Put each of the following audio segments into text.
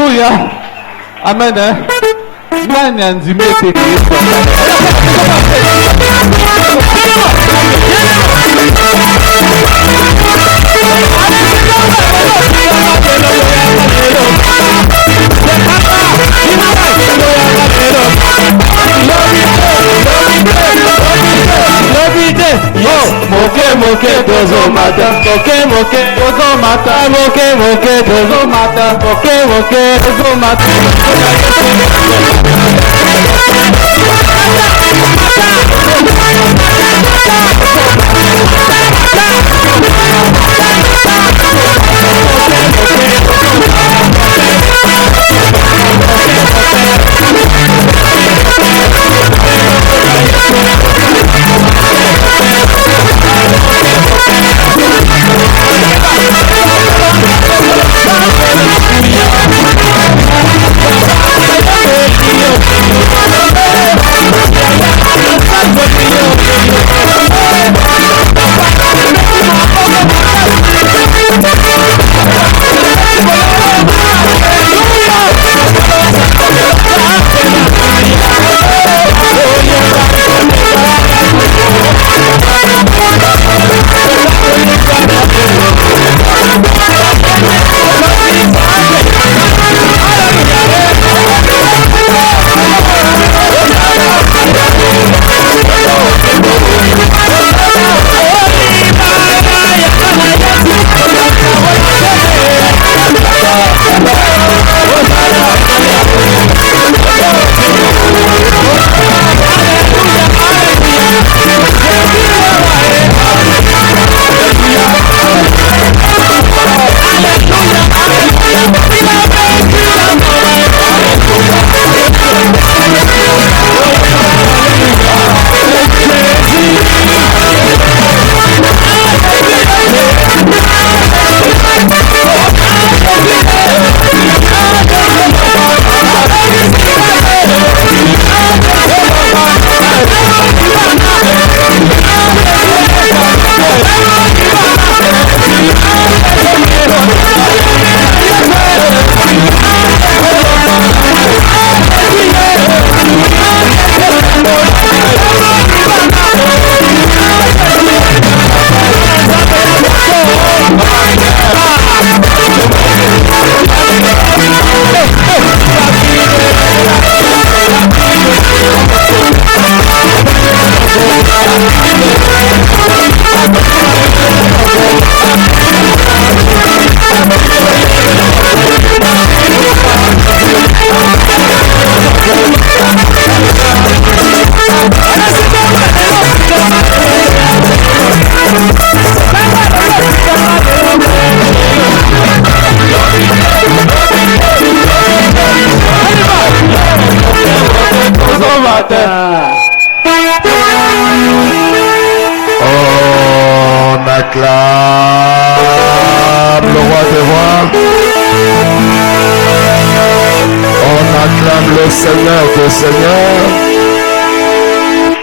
Alléluia. Amen. Nani andimete Kristo. Moke dozo mata, moke dozo mata, moke dozo mata, moke dozo mata. On acclame le roi des rois. On acclame le Seigneur des seigneurs.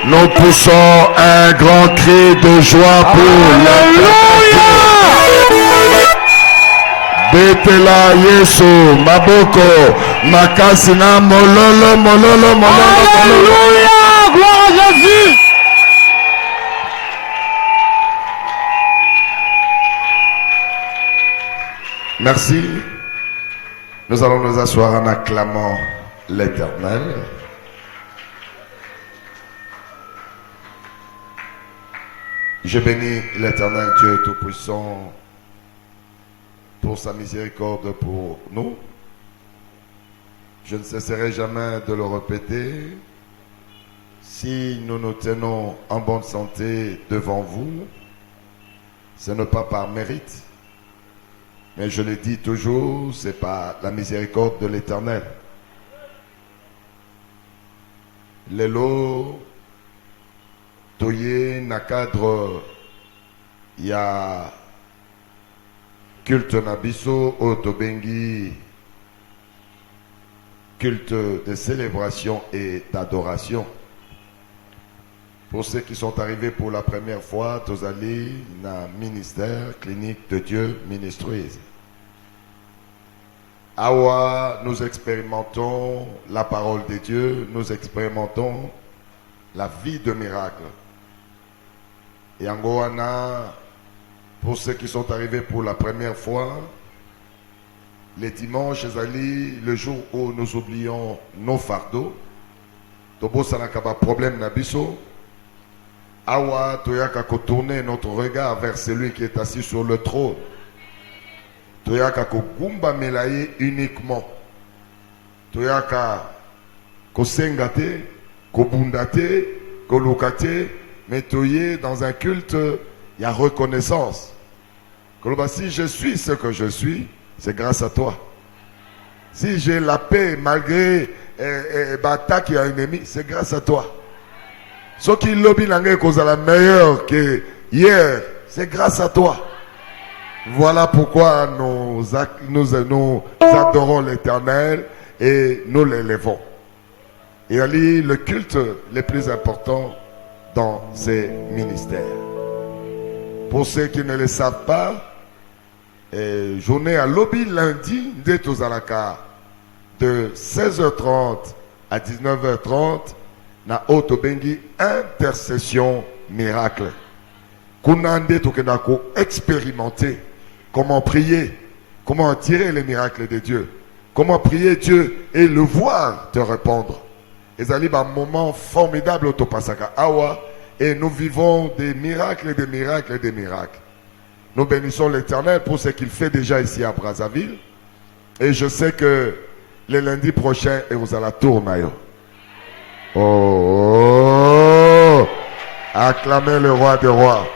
Nous poussons un grand cri de joie pour l'Alléluia. Betela Yesu Maboko Makasina Mololo Mololo Mololo. Alléluia. Gloire à Jésus. Merci. Nous allons nous asseoir en acclamant l'Éternel. Je bénis l'Éternel Dieu Tout-Puissant pour sa miséricorde pour nous. Je ne cesserai jamais de le répéter. Si nous nous tenons en bonne santé devant vous, ce n'est pas par mérite, mais je le dis toujours, c'est par la miséricorde de l'Éternel. Lelo, Toye, Nakadre, ya culte Nabiso, Otobengi, culte de célébration et d'adoration. Pour ceux qui sont arrivés pour la première fois, Tozali, na ministère clinique de Dieu ministrise. Awa, nous expérimentons la parole de Dieu, nous expérimentons la vie de miracle. Et en Goana, pour ceux qui sont arrivés pour la première fois, les dimanches, Zali, le jour où nous oublions nos fardeaux, Tobo Sanakaba problème Nabiso, Awa, Toyaka ko tourner notre regard vers celui qui est assis sur le trône. Toyaka ko gumba melaye uniquement. Toyaka ko sengate, ko bundate, ko lokate, mais toye dans un culte, il y a reconnaissance. Si je suis ce que je suis, c'est grâce à toi. Si j'ai la paix malgré l'attaque à un ennemi, c'est grâce à toi. Ce qui lobby l'angé cause la meilleure que hier, c'est grâce à toi. Voilà pourquoi nous adorons l'Éternel et nous l'élevons. Et Ali, le culte le plus important dans ces ministères. Pour ceux qui ne le savent pas, journée à lobby lundi de Tozalaka de 16h30 à 19h30 na Otobengi intercession miracle. Kunande tokenako expérimenter comment prier, comment attirer les miracles de Dieu, comment prier Dieu et le voir te répondre. Et ça un moment formidable au Topasaka Awa et nous vivons des miracles, des miracles, des miracles. Nous bénissons l'Éternel pour ce qu'il fait déjà ici à Brazzaville. Et je sais que le lundi prochain, et vous allez tourner. Oh, acclamez le roi des rois.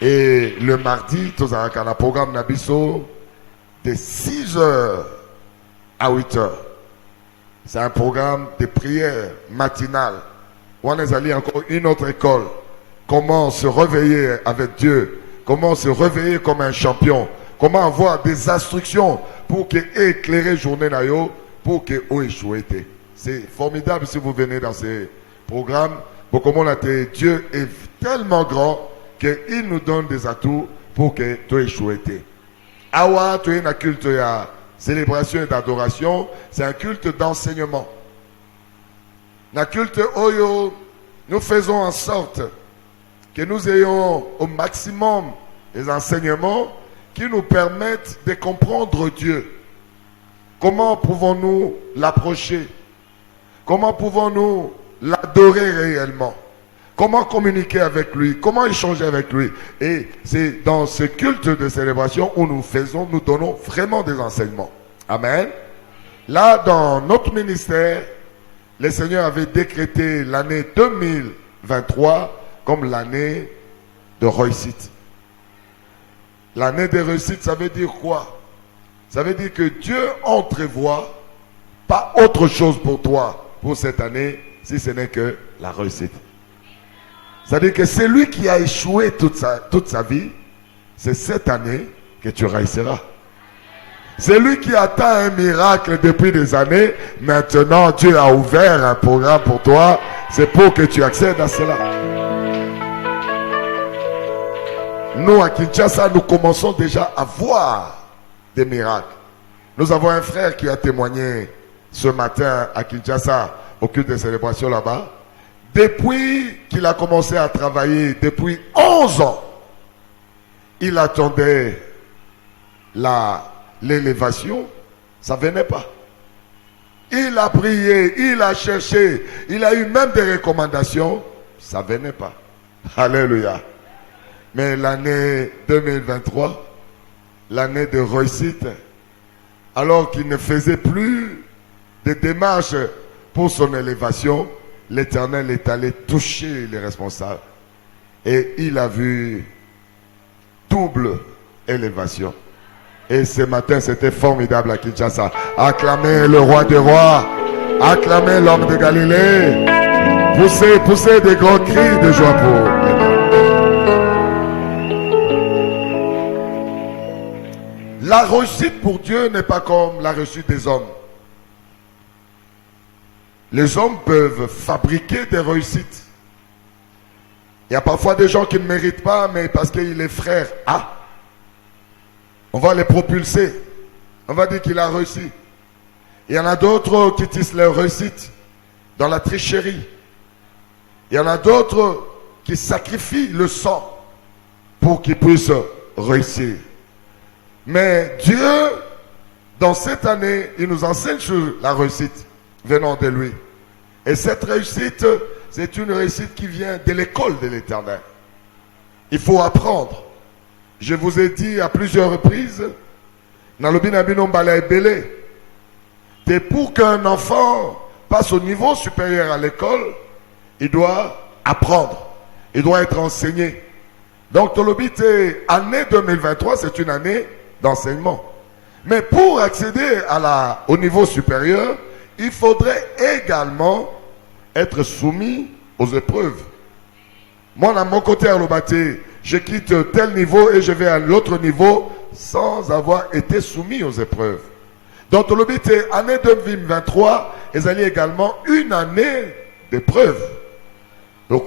Et le mardi, tout ça, un programme Nabiso de 6h à 8h. C'est un programme de prière matinale. On est allé encore une autre école. Comment se réveiller avec Dieu, comment se réveiller comme un champion, comment avoir des instructions pour que éclairer journée nayo, pour que on échoue. C'est formidable si vous venez dans ces programmes. Pour comment Dieu est tellement grand qu'il nous donne des atouts pour que tu échoues. Awa, tu es un culte de célébration et d'adoration, c'est un culte d'enseignement. Un culte oyo, nous faisons en sorte que nous ayons au maximum les enseignements qui nous permettent de comprendre Dieu. Comment pouvons-nous l'approcher? Comment pouvons-nous l'adorer réellement? Comment communiquer avec lui? Comment échanger avec lui? Et c'est dans ce culte de célébration où nous donnons vraiment des enseignements. Amen. Là, dans notre ministère, le Seigneur avait décrété l'année 2023 comme l'année de réussite. L'année de réussite, ça veut dire quoi? Ça veut dire que Dieu entrevoit pas autre chose pour toi pour cette année, si ce n'est que la réussite. C'est-à-dire que c'est lui qui a échoué toute sa vie, c'est cette année que tu réussiras. C'est lui qui attend un miracle depuis des années. Maintenant, Dieu a ouvert un programme pour toi. C'est pour que tu accèdes à cela. Nous, à Kinshasa, nous commençons déjà à voir des miracles. Nous avons un frère qui a témoigné ce matin à Kinshasa, au culte de célébration là-bas. Depuis qu'il a commencé à travailler, depuis 11 ans, il attendait l'élévation, ça ne venait pas. Il a prié, il a cherché, il a eu même des recommandations, ça ne venait pas. Alléluia. Mais l'année 2023, l'année de réussite, alors qu'il ne faisait plus de démarches pour son élévation, l'Éternel est allé toucher les responsables et il a vu double élévation. Et ce matin, c'était formidable à Kinshasa. Acclamez le roi des rois, acclamez l'homme de Galilée, poussez des grands cris de joie pour lui. La réussite pour Dieu n'est pas comme la réussite des hommes. Les hommes peuvent fabriquer des réussites. Il y a parfois des gens qui ne méritent pas, mais parce qu'il est frère, on va les propulser. On va dire qu'il a réussi. Il y en a d'autres qui tissent leur réussite dans la tricherie. Il y en a d'autres qui sacrifient le sang pour qu'ils puissent réussir. Mais Dieu, dans cette année, il nous enseigne sur la réussite venant de lui. Et cette réussite, c'est une réussite qui vient de l'école de l'Éternel. Il faut apprendre. Je vous ai dit à plusieurs reprises, et pour qu'un enfant passe au niveau supérieur à l'école, il doit apprendre. Il doit être enseigné. Donc, Tolobite, année 2023, c'est une année d'enseignement. Mais pour accéder au niveau supérieur, il faudrait également être soumis aux épreuves. Moi, dans mon côté à l'Obaté, je quitte tel niveau et je vais à l'autre niveau sans avoir été soumis aux épreuves. Donc, Tolobite, année 2023, ils allaient également une année d'épreuves. Donc,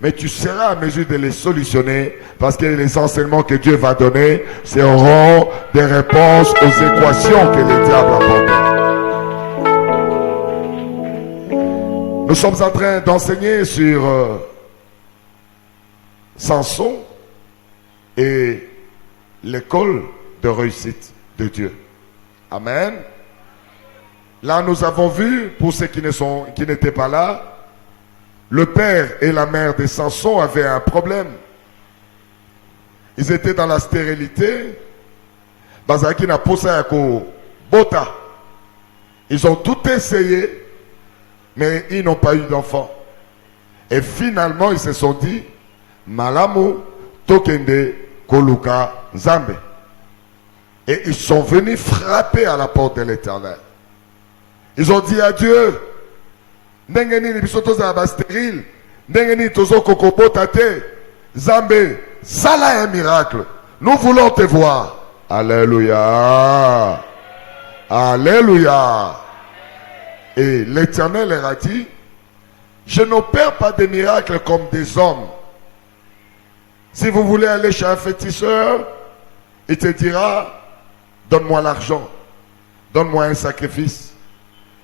mais tu seras à mesure de les solutionner parce que les enseignements que Dieu va donner seront des réponses aux équations que le diable apporte. Nous sommes en train d'enseigner sur Samson et l'école de réussite de Dieu. Amen. Là, nous avons vu, pour ceux qui n'étaient pas là, le père et la mère de Samson avaient un problème. Ils étaient dans la stérilité. Ils ont tout essayé, mais ils n'ont pas eu d'enfant. Et finalement, ils se sont dit, Malamu Tokende Koluka Nzambe. Et ils sont venus frapper à la porte de l'Éternel. Ils ont dit à Dieu, Ndengeni ni bisoto za ba stérile, ndengeni tozo kokobotate, Zambé, sala un miracle. Nous voulons te voir. Alléluia. Alléluia. Et l'Éternel leur a dit, je n'opère pas des miracles comme des hommes. Si vous voulez aller chez un féticheur, il te dira, donne-moi l'argent, donne-moi un sacrifice.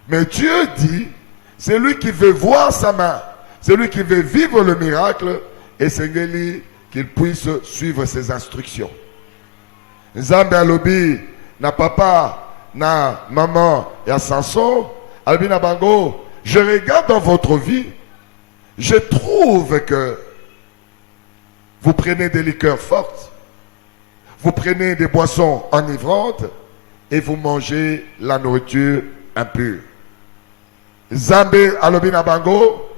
Mais Dieu dit, c'est lui qui veut voir sa main, c'est lui qui veut vivre le miracle, et c'est lui qu'il puisse suivre ses instructions. Nzambe alobi, na papa, na maman, et à Samson, albi na bango, je regarde dans votre vie, je trouve que vous prenez des liqueurs fortes, vous prenez des boissons enivrantes, et vous mangez la nourriture impure. Zambé alobina bango,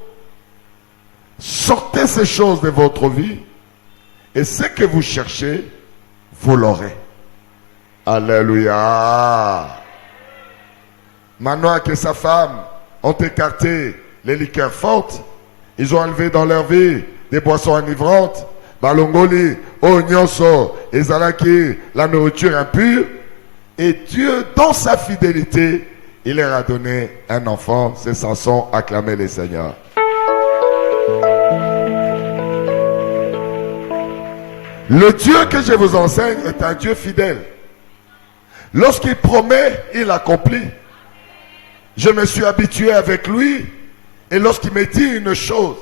sortez ces choses de votre vie et ce que vous cherchez, vous l'aurez. Alléluia. Manoa et sa femme ont écarté les liqueurs fortes, ils ont enlevé dans leur vie des boissons enivrantes, balongoli, onyonso, ezalaki, la nourriture impure, et Dieu, dans sa fidélité, il leur a donné un enfant, c'est Samson, acclamez les Seigneurs. Le Dieu que je vous enseigne est un Dieu fidèle. Lorsqu'il promet, il accomplit. Je me suis habitué avec lui, et lorsqu'il me dit une chose,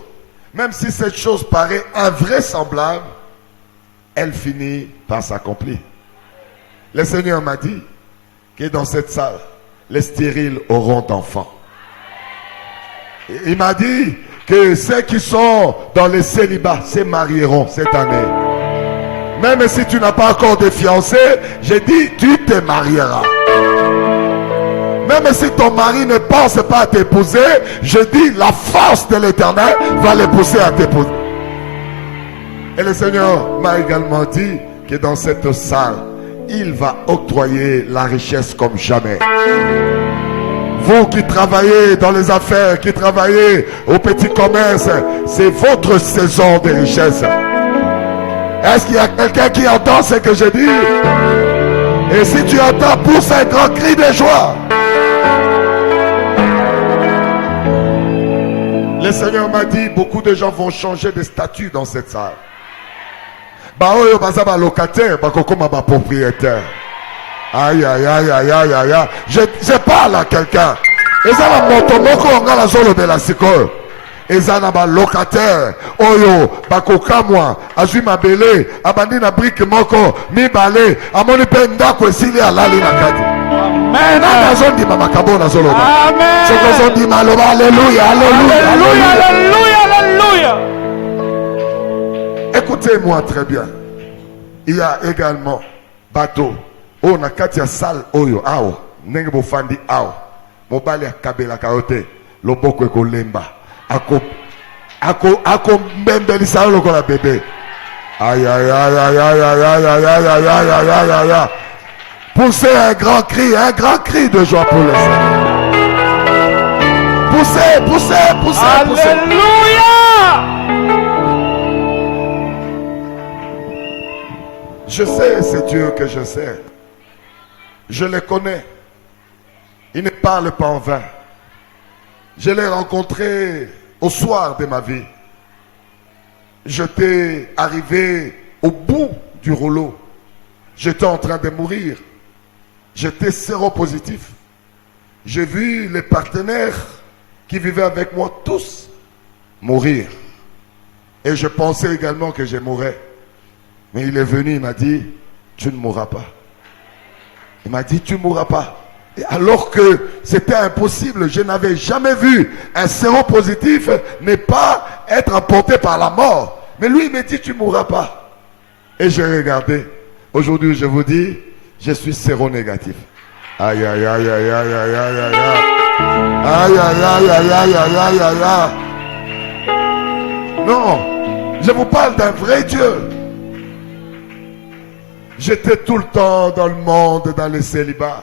même si cette chose paraît invraisemblable, elle finit par s'accomplir. Le Seigneur m'a dit que dans cette salle, les stériles auront d'enfants. Il m'a dit que ceux qui sont dans les célibats se marieront cette année. Même si tu n'as pas encore de fiancé, j'ai dit tu te marieras. Même si ton mari ne pense pas à t'épouser, je dis la force de l'Éternel va les pousser à t'épouser. Et le Seigneur m'a également dit que dans cette salle, il va octroyer la richesse comme jamais. Vous qui travaillez dans les affaires, qui travaillez au petit commerce, c'est votre saison de richesse. Est-ce qu'il y a quelqu'un qui entend ce que je dis? Et si tu entends, pousse un grand cri de joie. Le Seigneur m'a dit, beaucoup de gens vont changer de statut dans cette salle. Bah oyo baza ba locataire, bah kokoma ba propriétaire. Aïe aïe aïe aïe aïe aïe aïe. Je parle à quelqu'un. Et ça la moto moko nga la zolo de la sikoyo. Ezana ba locataire oyo bakokamwa azwi mabele abandi na brique moko mibale amoni pe ndako esili alali na kati. Amen. Nazondima makambo nazoloba. Amen. Sokozondima aloba alléluia alléluia Alléluia, alléluia, alléluia. Écoutez-moi très bien. Il y a également bateau. Oh na kati ya salle oyo awo ndenge bofandi awo mobali akabela kaote loboko ekolemba. Ako mbembelisa lokola bébé. Aïe aïe aïe aïe aïe aïe aïe aïe aïe aïe aïe aïe aïe aïe. Poussez un grand cri de joie pour le Seigneur. Poussez, poussez, poussez, poussez. Alléluia. Je sais, c'est Dieu que je sais. Je le connais. Il ne parle pas en vain. Je l'ai rencontré au soir de ma vie. J'étais arrivé au bout du rouleau. J'étais en train de mourir. J'étais séropositif. J'ai vu les partenaires qui vivaient avec moi tous mourir. Et je pensais également que je mourrais. Mais il est venu, il m'a dit, tu ne mourras pas. Il m'a dit, tu ne mourras pas. Et alors que c'était impossible, je n'avais jamais vu un séropositif ne pas être emporté par la mort. Mais lui, il m'a dit, tu ne mourras pas. Et j'ai regardé. Aujourd'hui, je vous dis, je suis séronégatif. Aïe, aïe, aïe, aïe, aïe, aïe, aïe, aïe, aïe. Aïe, aïe, aïe, aïe, aïe, aïe, aïe, aïe, aïe. Non, je vous parle d'un vrai Dieu. J'étais tout le temps dans le monde, dans le célibat.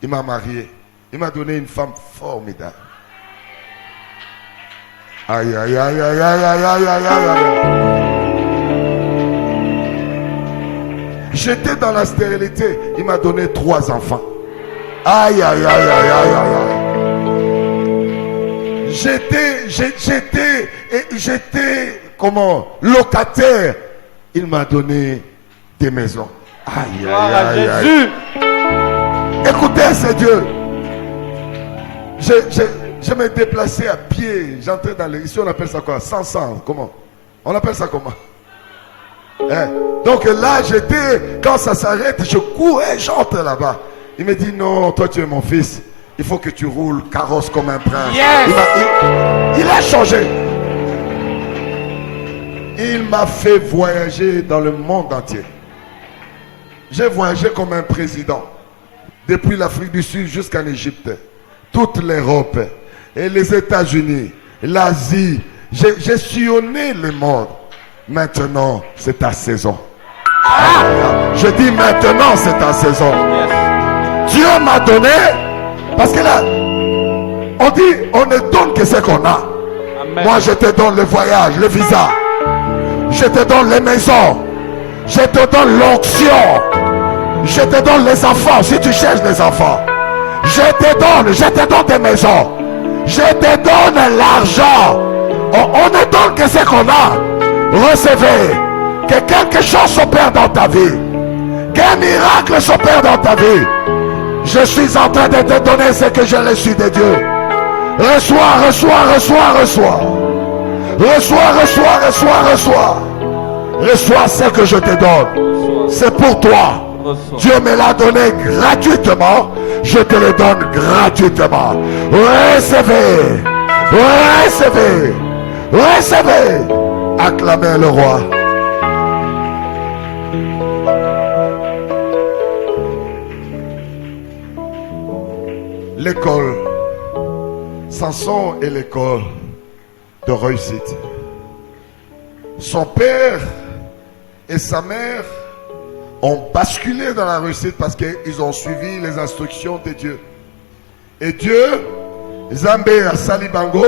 Il m'a marié. Il m'a donné une femme formidable. Aïe, aïe, aïe, aïe, aïe, aïe, aïe, aïe, aïe. J'étais dans la stérilité. Il m'a donné 3 enfants. Aïe, aïe, aïe, aïe, aïe, aïe. J'étais, comment, locataire. Il m'a donné des maisons. Aïe, Gloire aïe, à aïe, aïe. Jésus. Écoutez, c'est Dieu. Je me déplaçais à pied. J'entrais dans les... Ici, on appelle ça quoi? 100. Comment? On appelle ça comment? Hein? Donc là, j'étais... Quand ça s'arrête, je courais, j'entre là-bas. Il me dit, non, toi, tu es mon fils. Il faut que tu roules carrosse comme un prince. Yes. Il a changé. Il m'a fait voyager dans le monde entier. J'ai voyagé comme un président. Depuis l'Afrique du Sud jusqu'en Égypte, toute l'Europe et les États-Unis, l'Asie. J'ai sillonné le monde. Maintenant, c'est ta saison. Je dis maintenant, c'est ta saison. Dieu m'a donné, parce que là, on dit, on ne donne que ce qu'on a. Amen. Moi, je te donne le voyage, le visa. Je te donne les maisons. Je te donne l'onction. Je te donne les enfants, si tu cherches les enfants. Je te donne des maisons. Je te donne l'argent. On ne donne que ce qu'on a. Recevez. Que quelque chose s'opère dans ta vie. Qu'un miracle s'opère dans ta vie. Je suis en train de te donner ce que je reçu de Dieu. Reçois, reçois, reçois, reçois. Reçois, reçois, reçois, reçois. Reçois ce que je te donne. C'est pour toi. Dieu me l'a donné gratuitement. Je te le donne gratuitement. Recevez. Recevez. Recevez. Acclamez le roi. L'école. Samson est l'école de réussite. Son père et sa mère ont basculé dans la réussite parce qu'ils ont suivi les instructions de Dieu. Et Dieu, Zambé à Salibango,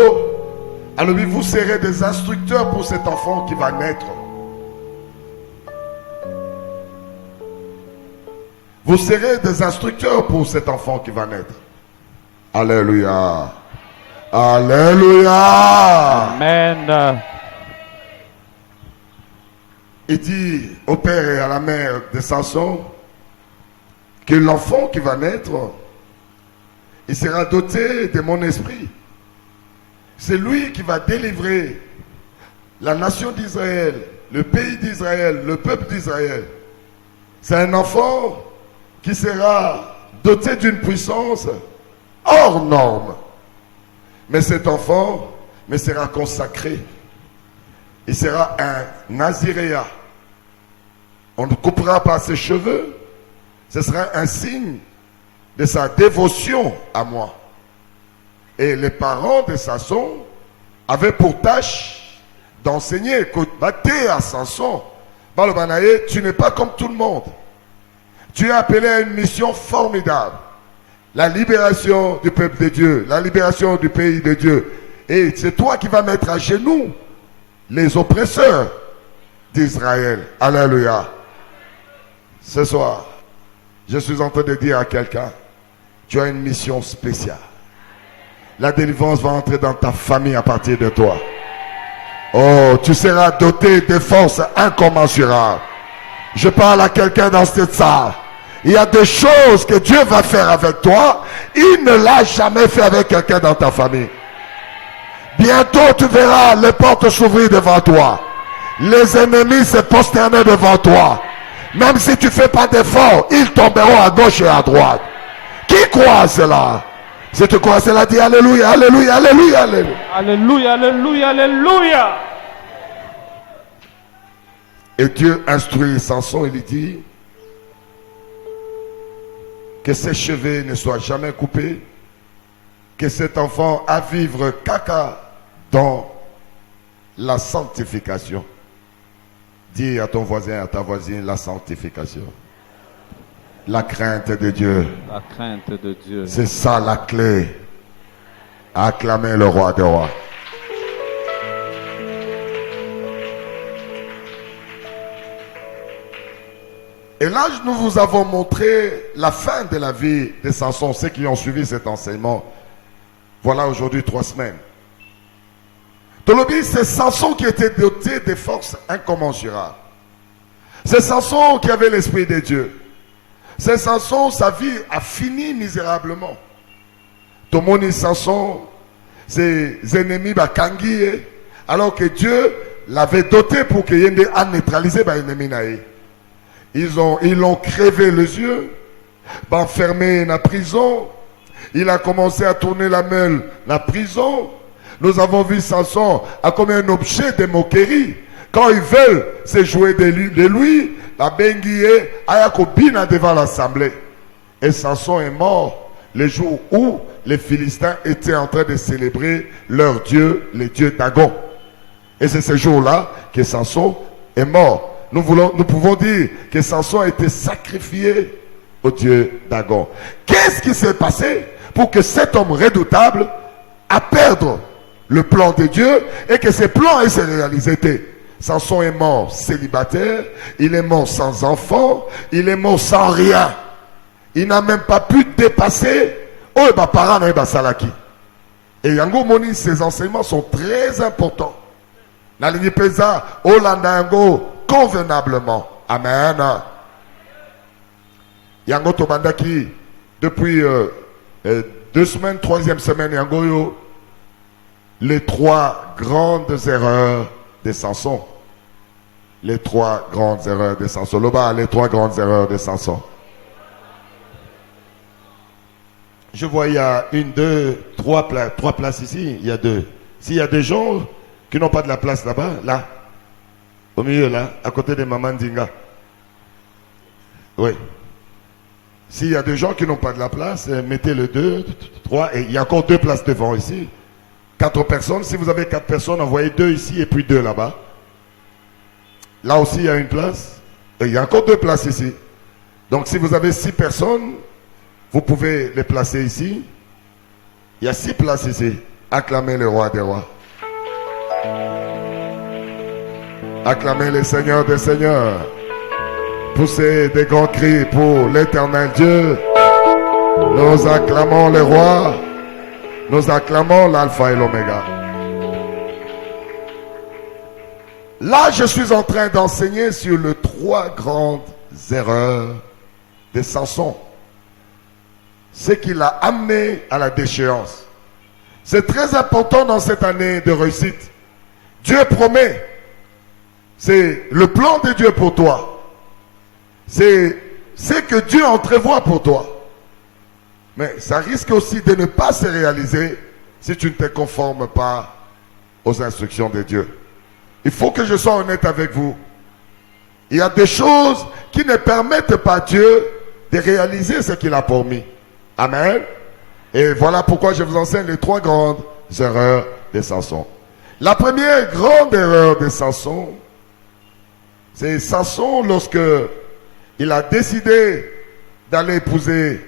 alors vous serez des instructeurs pour cet enfant qui va naître. Vous serez des instructeurs pour cet enfant qui va naître. Alléluia. Alléluia. Amen. il dit au père et à la mère de Samson que l'enfant qui va naître, il sera doté de mon esprit. C'est lui qui va délivrer la nation d'Israël, le pays d'Israël, le peuple d'Israël. C'est un enfant qui sera doté d'une puissance hors norme. Mais cet enfant me sera consacré. Il sera un naziréa. On ne coupera pas ses cheveux. Ce sera un signe de sa dévotion à moi. Et les parents de Samson avaient pour tâche d'enseigner, battre à Samson. Tu n'es pas comme tout le monde. Tu es appelé à une mission formidable. La libération du peuple de Dieu, la libération du pays de Dieu. Et c'est toi qui vas mettre à genoux les oppresseurs d'Israël. Alléluia. Ce soir, je suis en train de dire à quelqu'un, tu as une mission spéciale. La délivrance va entrer dans ta famille à partir de toi. Oh, tu seras doté de forces incommensurables. Je parle à quelqu'un dans cette salle. Il y a des choses que Dieu va faire avec toi. Il ne l'a jamais fait avec quelqu'un dans ta famille. Bientôt, tu verras les portes s'ouvrir devant toi. Les ennemis se prosterner devant toi. Même si tu ne fais pas d'effort, ils tomberont à gauche et à droite. Qui croit à cela? Si tu crois à cela, dis Alléluia, Alléluia, Alléluia, Alléluia. Alléluia, Alléluia, Alléluia. Et Dieu instruit Samson, il lui dit que ses cheveux ne soient jamais coupés, que cet enfant a vivre caca dans la sanctification. Dis à ton voisin, à ta voisine, la sanctification. La crainte de Dieu. La crainte de Dieu. C'est ça la clé à acclamer le roi des rois. Et là, nous vous avons montré la fin de la vie de Samson. Ceux qui ont suivi cet enseignement, voilà aujourd'hui 3 semaines. Tolobi, c'est Samson qui était doté de forces incommensurables. C'est Samson qui avait l'esprit de Dieu. C'est Samson, sa vie a fini misérablement. Tomoni Samson, ses ennemis bakangi, alors que Dieu l'avait doté pour qu'il y ait à neutraliser les ennemis. Ils l'ont crevé les yeux, enfermé dans la prison. Il a commencé à tourner la meule dans la prison. Nous avons vu Samson comme un objet de moquerie. Quand ils veulent se jouer de lui, la benguie a cobina devant l'assemblée. Et Samson est mort le jour où les Philistins étaient en train de célébrer leur Dieu, le Dieu Dagon. Et c'est ce jour-là que Samson est mort. Nous pouvons dire que Samson a été sacrifié au Dieu Dagon. Qu'est-ce qui s'est passé pour que cet homme redoutable a perdre le plan de Dieu et que ses plans aient se réalisé? Samson est mort célibataire, il est mort sans enfant, il est mort sans rien. Il n'a même pas pu dépasser parents et Salaki. Et Yango Moni, ces enseignements sont très importants. La ligne pesa, Olanda Yango, convenablement. Amen. Yango Tobandaki, depuis 2 semaines, 3e semaine, Yango yo, les 3 grandes erreurs de Samson. Les 3 grandes erreurs de Samson. Loba, les 3 grandes erreurs de Samson. Je vois, il y a 1, 2, 3 places ici. Il y a 2. S'il y a des gens qui n'ont pas de la place là-bas, là, au milieu, là, à côté de Maman Dinga. Oui. S'il y a des gens qui n'ont pas de la place, mettez le 2, 3, et il y a encore 2 places devant ici. 4 personnes. Si vous avez 4 personnes, envoyez 2 ici et puis 2 là-bas. Là aussi, il y a une place. Et il y a encore 2 places ici. Donc, si vous avez 6 personnes, vous pouvez les placer ici. Il y a 6 places ici. Acclamez le roi des rois. Acclamez le Seigneur des seigneurs. Poussez des grands cris pour l'éternel Dieu. Nous acclamons le roi. Nous acclamons l'alpha et l'oméga. Là, je suis en train d'enseigner sur les 3 grandes erreurs de Samson. Ce qui l'a amené à la déchéance. C'est très important dans cette année de réussite. Dieu promet. C'est le plan de Dieu pour toi. C'est ce que Dieu entrevoit pour toi. Mais ça risque aussi de ne pas se réaliser si tu ne te conformes pas aux instructions de Dieu. Il faut que je sois honnête avec vous. Il y a des choses qui ne permettent pas Dieu de réaliser ce qu'il a promis. Amen. Et voilà pourquoi je vous enseigne les 3 grandes erreurs de Samson. La première grande erreur de Samson, c'est Samson lorsque il a décidé d'aller épouser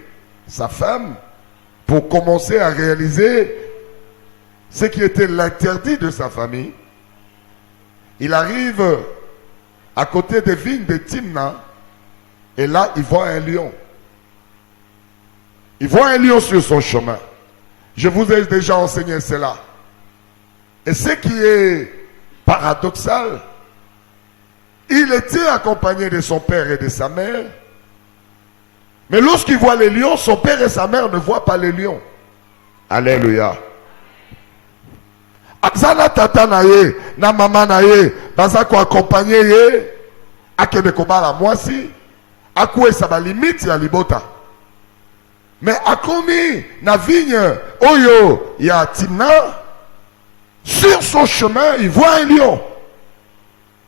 sa femme pour commencer à réaliser ce qui était l'interdit de sa famille. Il arrive à côté des vignes de Timna et là il voit un lion. Il voit un lion sur son chemin. Je vous ai déjà enseigné cela. Et ce qui est paradoxal, il était accompagné de son père et de sa mère. Mais lorsqu'il voit les lions, son père et sa mère ne voient pas les lions. Alléluia. Azana tata na ye, na mama na ye, baza ko accompagner ye, akende kobala mwasi, akoué sa ba limite ya libota. Mais akomi na vigne oyo ya Timna, sur son chemin, il voit un lion.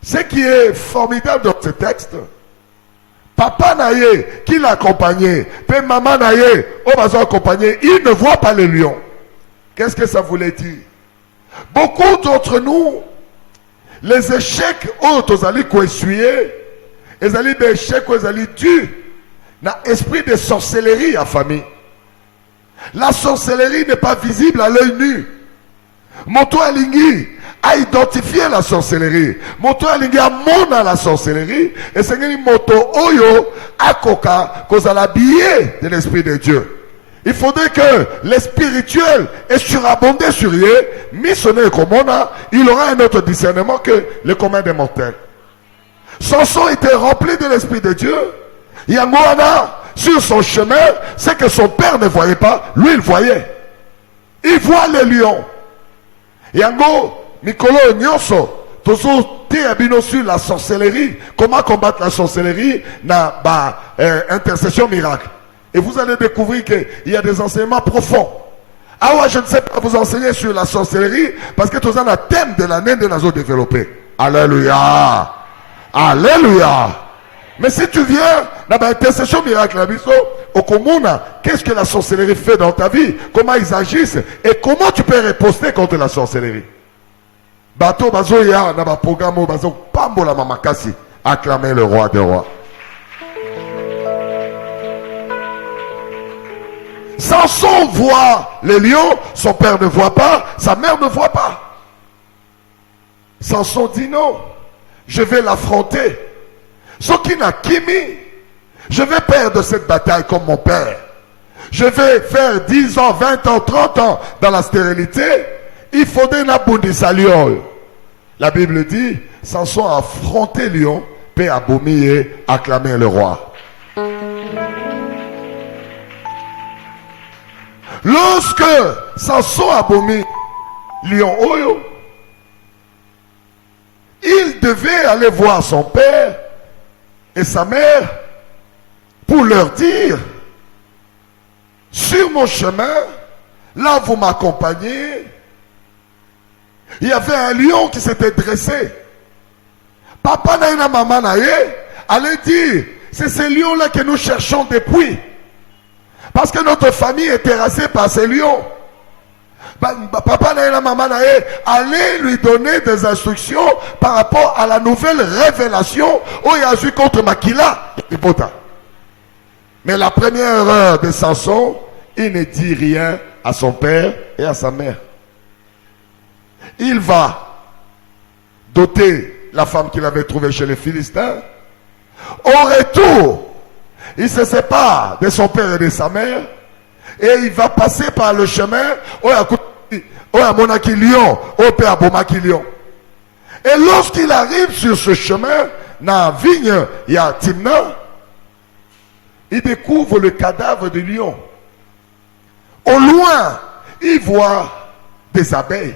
Ce qui est formidable dans ce texte, papa naye qui l'accompagnait, puis maman naye, on va accompagner, il ne voit pas le lion. Qu'est-ce que ça voulait dire? Beaucoup d'entre nous, les échecs autres allaient essuyer, les allaient des échecs aux allaient dus, dans l'esprit de sorcellerie à famille. La sorcellerie n'est pas visible à l'œil nu. Moto Alingi a identifié la sorcellerie. Moto Alingi a montré la sorcellerie. Et c'est une moto Oyo a koka kozala billet de l'esprit de Dieu. Il faudrait que le spirituel est surabondé sur lui, missionné comme on a, il aura un autre discernement que le commun des mortels. Samson était rempli de l'esprit de Dieu. Yangoana, sur son chemin, c'est que son père ne voyait pas, lui il voyait. Il voit les lions. Yango, Mikolo Nyonso, toujours abino sur la sorcellerie. Comment combattre la sorcellerie dans intercession miracle. Et vous allez découvrir qu'il y a des enseignements profonds. Ah ouais, je ne sais pas vous enseigner sur la sorcellerie parce que tout ça, le thème de l'année de nous développé. Alléluia. Alléluia. Mais si tu viens dans l'intercession miracle, au Komuna, qu'est-ce que la sorcellerie fait dans ta vie? Comment ils agissent? Et comment tu peux riposter contre la sorcellerie? Bateau Bazoya, dans le programme, Bazo Pambola Mamakasi, acclamer le roi des rois. Samson voit les lions, son père ne voit pas, sa mère ne voit pas. Samson dit non, je vais l'affronter. Ce qui n'a kimi, je vais perdre cette bataille comme mon père. Je vais faire 10 ans, 20 ans, 30 ans dans la stérilité. Il faudrait n'abondissa lion. La Bible dit, Samson a affronté lion, paix abomi et acclamé le roi. Lorsque Samson a abomi lion Oyo, il devait aller voir son père et sa mère pour leur dire, sur mon chemin, là vous m'accompagnez, il y avait un lion qui s'était dressé. Papa naïna maman naïe allait dire, c'est ce lion-là que nous cherchons depuis. Parce que notre famille est terrassée par ces lions. Papa naïna maman naïe allait lui donner des instructions par rapport à la nouvelle révélation où il a vu contre Makila. Mais la première erreur de Samson, il ne dit rien à son père et à sa mère. Il va doter la femme qu'il avait trouvée chez les Philistins. Au retour, il se sépare de son père et de sa mère. Et il va passer par le chemin où il y a Monaki Lion, au père Bomaki Lion. Et lorsqu'il arrive sur ce chemin, dans la vigne, il y a Timna, il découvre le cadavre de lion. Au loin, il voit des abeilles.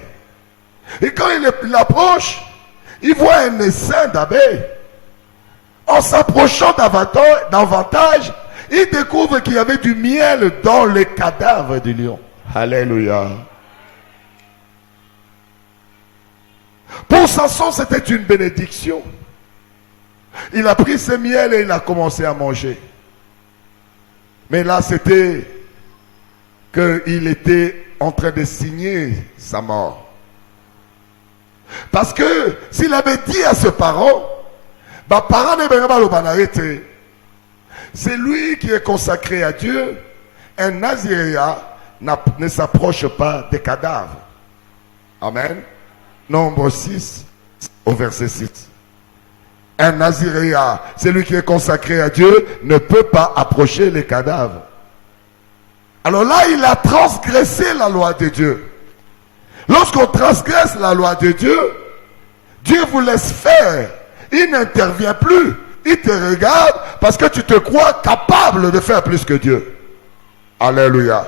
Et quand il approche, il voit un essaim d'abeilles. En s'approchant davantage, il découvre qu'il y avait du miel dans le cadavre du lion. Alléluia. Pour Samson, c'était une bénédiction. Il a pris ce miel et il a commencé à manger. Mais là, c'était qu'il était en train de signer sa mort. Parce que s'il avait dit à ses parents, c'est lui qui est consacré à Dieu, un Naziréen ne s'approche pas des cadavres. Amen. Nombre 6 au verset 6. Un Naziréen, celui qui est consacré à Dieu, ne peut pas approcher les cadavres. Alors là, il a transgressé la loi de Dieu. Lorsqu'on transgresse la loi de Dieu, Dieu vous laisse faire. Il n'intervient plus. Il te regarde parce que tu te crois capable de faire plus que Dieu. Alléluia.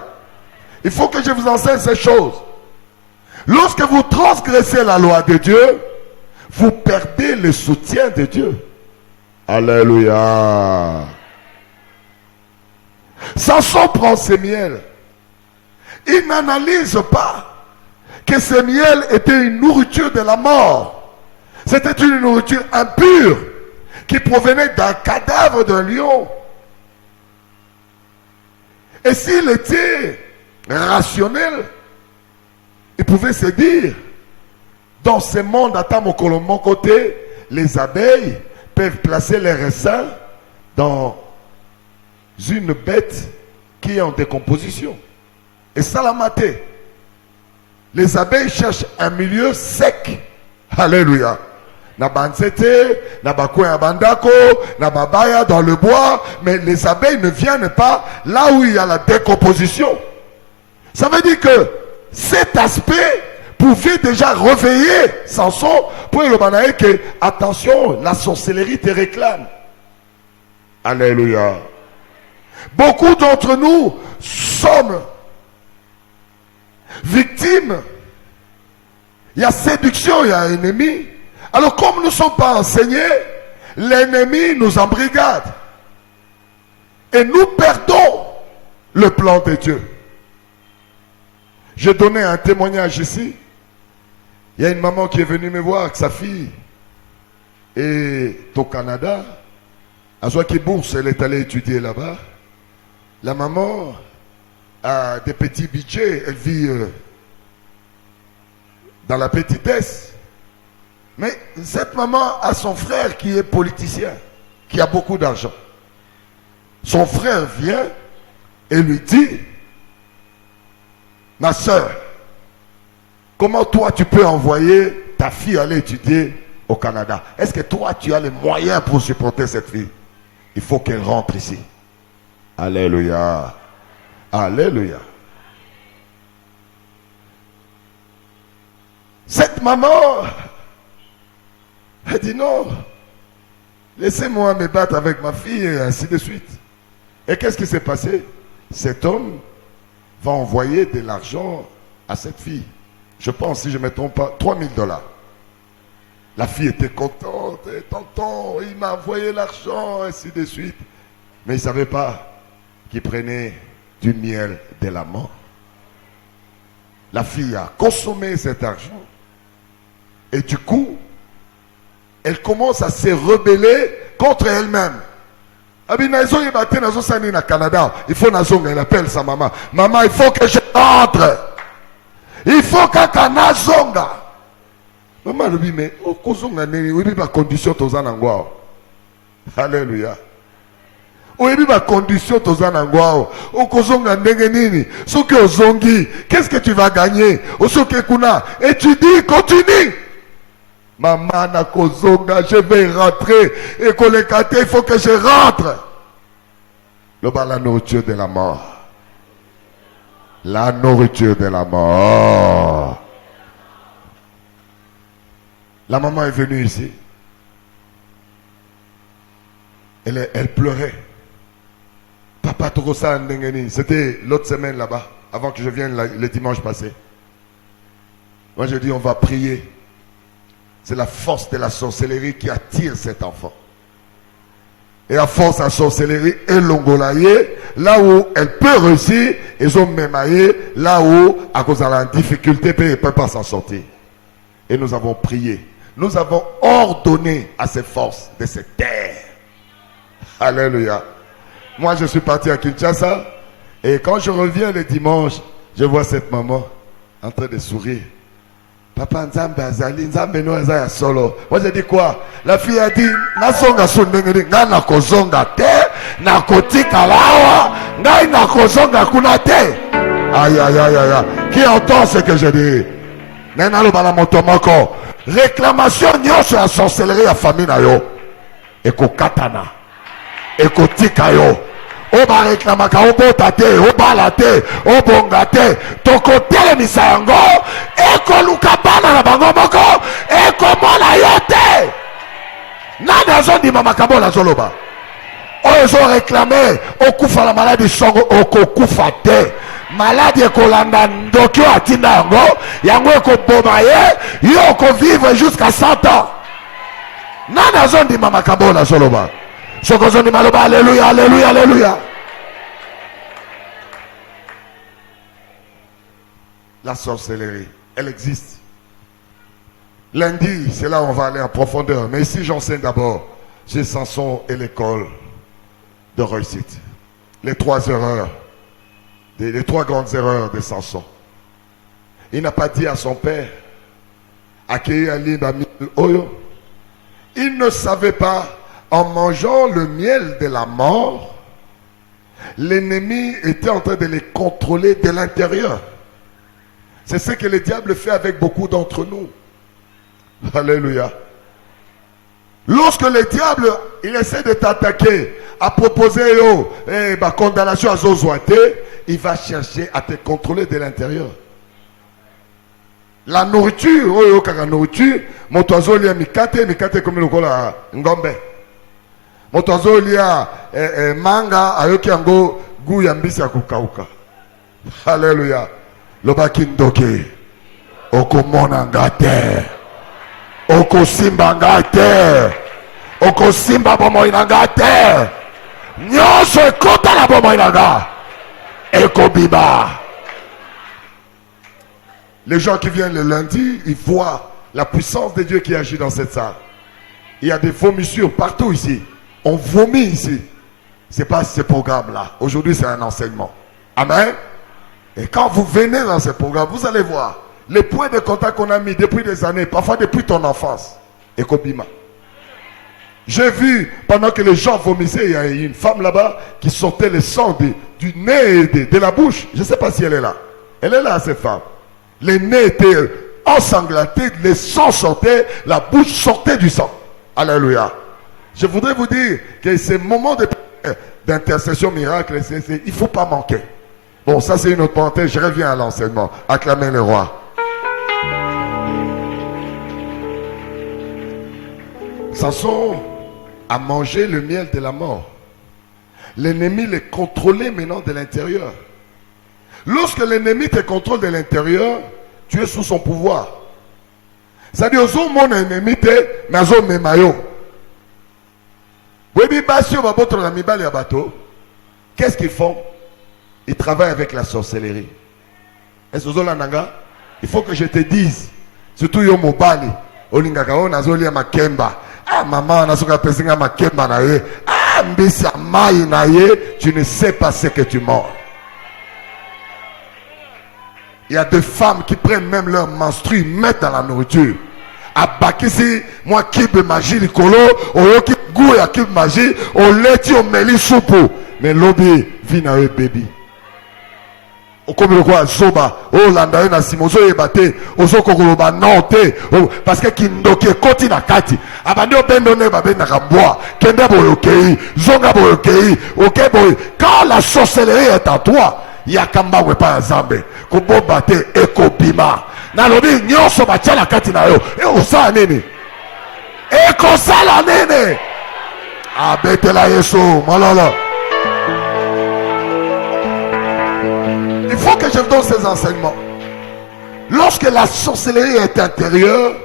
Il faut que je vous enseigne ces choses. Lorsque vous transgressez la loi de Dieu, vous perdez le soutien de Dieu. Alléluia. Samson prend ses miels. Il n'analyse pas que ce miel était une nourriture de la mort. C'était une nourriture impure qui provenait d'un cadavre d'un lion. Et s'il était rationnel, il pouvait se dire, dans ce monde, à mon côté, les abeilles peuvent placer les raisins dans une bête qui est en décomposition. Et ça l'a maté. Les abeilles cherchent un milieu sec. Alléluia. Nabanzete, Nabakoya Bandako, Nababaya dans le bois, mais les abeilles ne viennent pas là où il y a la décomposition. Ça veut dire que cet aspect pouvait déjà réveiller Samson pour le banaï que, attention, la sorcellerie te réclame. Alléluia. Beaucoup d'entre nous sommes victimes. Il y a séduction, il y a ennemi. Alors comme nous ne sommes pas enseignés, l'ennemi nous embrigade. Et nous perdons le plan de Dieu. J'ai donné un témoignage ici. Il y a une maman qui est venue me voir avec sa fille est au Canada. À Joaquin Bourse, elle est allée étudier là-bas. La maman a des petits budgets. Elle vit dans la petitesse. Mais cette maman a son frère qui est politicien, qui a beaucoup d'argent. Son frère vient et lui dit, ma soeur, comment toi tu peux envoyer ta fille aller étudier au Canada? Est-ce que toi tu as les moyens pour supporter cette fille? Il faut qu'elle rentre ici. Alléluia. Alléluia. Cette maman a dit non, laissez-moi me battre avec ma fille et ainsi de suite. Et qu'est-ce qui s'est passé? Cet homme va envoyer de l'argent à cette fille. Je pense, si je ne me trompe pas, $3000. La fille était contente. Et tonton, il m'a envoyé l'argent, ainsi de suite. Mais il ne savait pas qu'il prenait du miel de la mort. La fille a consommé cet argent. Et du coup, elle commence à se rebeller contre elle-même. Canada. Il faut elle appelle sa maman. Maman, il faut que je rentre. Il faut que nazonga. Maman lui dit, mais il y a condition Alléluia. Condition qu'est-ce que tu vas gagner? Étudie, continue. Maman na kozonga, je vais rentrer. Et kolekate, il faut que je rentre. La nourriture de la mort. La nourriture de la mort. La maman est venue ici. Elle pleurait. Papa Tokosa Ndengeni, c'était l'autre semaine là-bas, avant que je vienne le dimanche passé. Moi je dis on va prier. C'est la force de la sorcellerie qui attire cet enfant. Et à force de la sorcellerie, elle l'ongolaye, là où elle peut réussir, ils ont mémaillé, là où, à cause de la difficulté, elle ne peut pas s'en sortir. Et nous avons prié. Nous avons ordonné à ces forces de se taire. Alléluia. Moi, je suis parti à Kinshasa. Et quand je reviens le dimanche, je vois cette maman en train de sourire. Papa Nzambe Azali, Nzambe no Azaya solo. Moi, j'ai dit quoi? La fille a dit, Nasonga Sundengeni, Ngana Kozonga te, Nakotika lawa, Ngai Nakozonga kunate. Aïe, aïe, aïe, aïe. Qui entend ce que je dis? Nenalo Balamotomoko. Réclamation nyonso ya sorcellerie ya famille na yo. Eko katana. Eko tika yo. Oba réclamaka obota te, obala te, obonga te. Toko telemisa yango. Eko lukabana na bango moko. Eko mona yo te. Nani azondi mamakabo na zoloba. Oyo réclamé. Okufa la maladie songo. Oko kufa te. Maladie ekolanda ndoki atinda yango. Yango eko boma ye. Yo oko vivre jusqu'à 100 ans. Nani azondi mamakabo na zoloba. Sokozoni maloba, alléluia, alléluia, alléluia. La sorcellerie, elle existe. Lundi, c'est là où on va aller en profondeur. Mais ici, j'enseigne d'abord chez Samson et l'école de réussite. Les 3 erreurs, les 3 grandes erreurs de Samson. Il n'a pas dit à son père, il ne savait pas. En mangeant le miel de la mort, l'ennemi était en train de les contrôler de l'intérieur. C'est ce que le diable fait avec beaucoup d'entre nous. Alléluia. Lorsque le diable, il essaie de t'attaquer, à proposer condamnation à Zozoate, il va chercher à te contrôler de l'intérieur. La nourriture, la nourriture, mon oiseau lia mikate comme le kola ngombe. Motozo lia manga ayoki yango gu ya mbisi ya kukauka. Alléluia. Lobaki ndoke. Okomona ngate. Okosimba ngate. Okosimba bomo inangate. Nyonso ekota la bomo inanga. Ekobiba. Les gens qui viennent le lundi, ils voient la puissance de Dieu qui agit dans cette salle. Il y a des vomissures partout ici. On vomit ici. Ce n'est pas ce programme-là. Aujourd'hui, c'est un enseignement. Amen. Et quand vous venez dans ce programme, vous allez voir les points de contact qu'on a mis depuis des années, parfois depuis ton enfance. Et Kobima. J'ai vu, pendant que les gens vomissaient, il y a une femme là-bas qui sortait le sang du nez et de la bouche. Je ne sais pas si elle est là. Elle est là, cette femme. Le nez était ensanglanté, le sang sortait, la bouche sortait du sang. Alléluia. Je voudrais vous dire que ces moments d'intercession miracle, il ne faut pas manquer. Bon, ça c'est une autre parenthèse, je reviens à l'enseignement. Acclamez le roi. Samson a mangé le miel de la mort. L'ennemi le contrôlait maintenant de l'intérieur. Lorsque l'ennemi te contrôle de l'intérieur, tu es sous son pouvoir. C'est-à-dire, mon ennemi te, mais qu'est-ce qu'ils font? Ils travaillent avec la sorcellerie. Est-ce que il faut que je te dise, surtout yo mobali, olingaka o nazolia makemba. Ah maman, nasoka pesinga makemba na ye. Ah mbisa mai na ye, tu ne sais pas ce que tu manges. Il y a des femmes qui prennent même leur menstru, mettent dans la nourriture. Abakisi, moi kibe magie likolo, oyoki goût ya kibe magie, o leti o meli soupe. Mais lobby, vina e baby. Comme le quoi, zoba, oh landa na simozo ebate, ozo kokoloba non te, parce que kindoke koti na kati. Abandi obendo ne babe na kamboa, kende boyokei, zonga boyokei, ok boy. Quand la sorcellerie est à toi, yakamba wepa zambe, kubo bate eko bima. Na lobi nyonso batia na kati na yo, e osa nini? Et comme ça la nene. Ah, bête la yeso, malala. Il faut que je vous donne ces enseignements. Lorsque la sorcellerie est intérieure,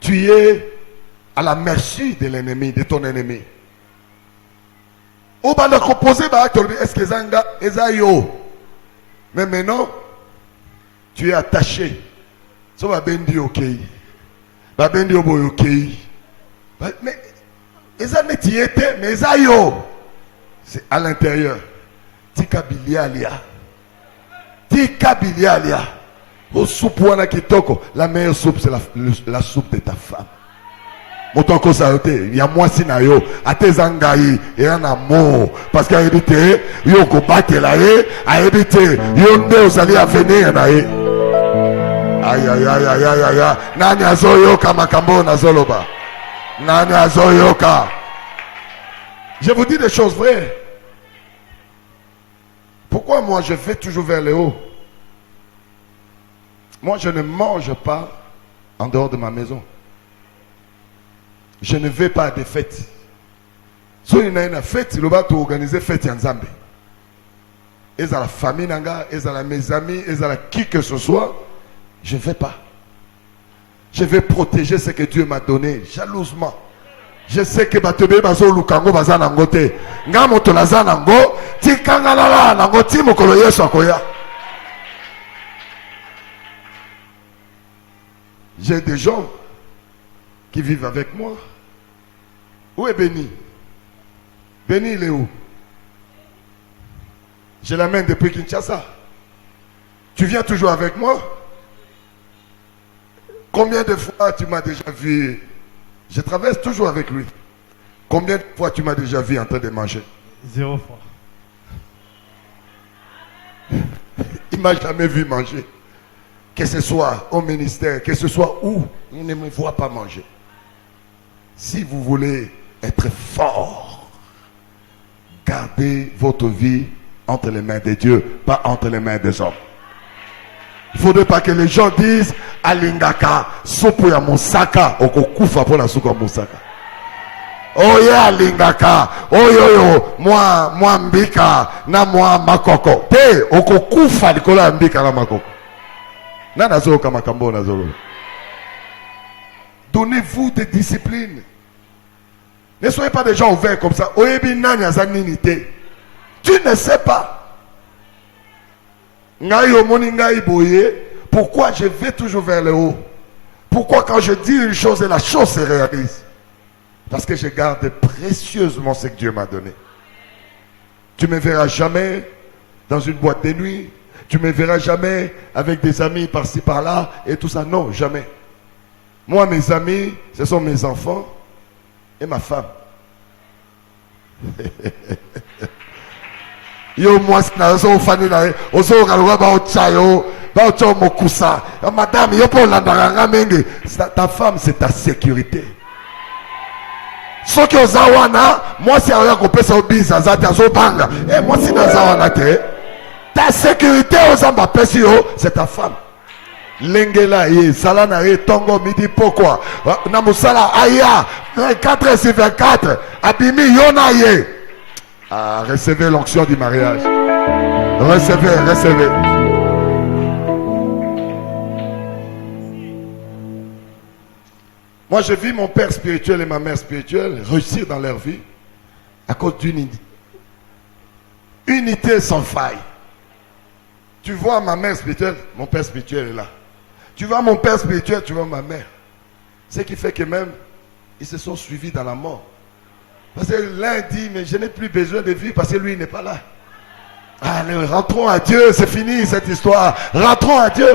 tu es à la merci de l'ennemi, de ton ennemi. Au bas de composer, est-ce que Zanga est yo? Mais maintenant, tu es attaché. Ça va bien dire ok. Va bien dire ok. Mais ils ont été, mais ils ont yo. C'est à l'intérieur. Tika bilialia. Tika bilialia. Au soupe wana kitoko. La meilleure soupe, c'est la soupe de ta femme. Moto ko sa yote. Il y a moi si na yo. Ate zangayi. Et un amour. Parce qu'à éviter, yo ko bate la ye. À éviter, yo ne osali à venir na ye. Aïe aïe aïe aïe aïe aïe. Nani azoyoka makambo na zoloba. Nani azoyoka. Je vous dis des choses vraies. Pourquoi moi je vais toujours vers le haut? Moi je ne mange pas en dehors de ma maison. Je ne vais pas à des fêtes. Si il y a une fête, il va organiser fête en Zambie. Et à la famille nanga, et à mes amis, et à qui que ce soit, je ne vais pas. Je vais protéger ce que Dieu m'a donné jalousement. Je sais que batebe bazo lukango bazana ngote. Ngamo to lazana ngo ti kangalala na ngoti mokolo Yesu akoya. J'ai des gens qui vivent avec moi. Où est Béni? Béni, il est où? Je l'amène depuis Kinshasa. Tu viens toujours avec moi? Combien de fois tu m'as déjà vu? Je traverse toujours avec lui. Combien de fois tu m'as déjà vu en train de manger? 0 fois. Il ne m'a jamais vu manger. Que ce soit au ministère, que ce soit où, il ne me voit pas manger. Si vous voulez être fort, gardez votre vie entre les mains de Dieu, pas entre les mains des hommes. Il ne faudrait pas que les gens disent Alingaka, sopo ya mosaka, okokufa pour la souka mosaka. Oh yeah, Alingaka, oh yo, moi mbika, na moi makoko. Te, okokufa likola mbika na makoko. Nana zoka makambo na zolo. Donnez-vous des disciplines. Ne soyez pas des gens ouverts comme ça. Oyebi nani azaninité. Tu ne sais pas. Pourquoi je vais toujours vers le haut? Pourquoi quand je dis une chose et la chose se réalise? Parce que je garde précieusement ce que Dieu m'a donné. Tu ne me verras jamais dans une boîte de nuit. Tu ne me verras jamais avec des amis par-ci par-là et tout ça. Non, jamais. Moi, mes amis, ce sont mes enfants et ma femme. Yo moi na so fani na oso kaluka ba ochayo ba ocho mokusa madame yo po landanga mengi ta femme c'est ta sécurité. Soki ozawana moi si aya kopesa obisa zati azobanga moi si nazawana te ta sécurité ozamba pesi yo c'est ta femme. Lengela ye sala na ye tongo midi pourquoi na musala aya 4 sur 24 abimi yona ye. Ah, recevez l'onction du mariage. Recevez. Moi, je vis mon père spirituel et ma mère spirituelle réussir dans leur vie à cause d'une unité sans faille. Tu vois ma mère spirituelle, mon père spirituel est là. Tu vois mon père spirituel, tu vois ma mère. Ce qui fait que même, ils se sont suivis dans la mort. Parce que l'un dit, mais je n'ai plus besoin de vivre parce que lui n'est pas là. Allez, rentrons à Dieu, c'est fini cette histoire. Rentrons à Dieu.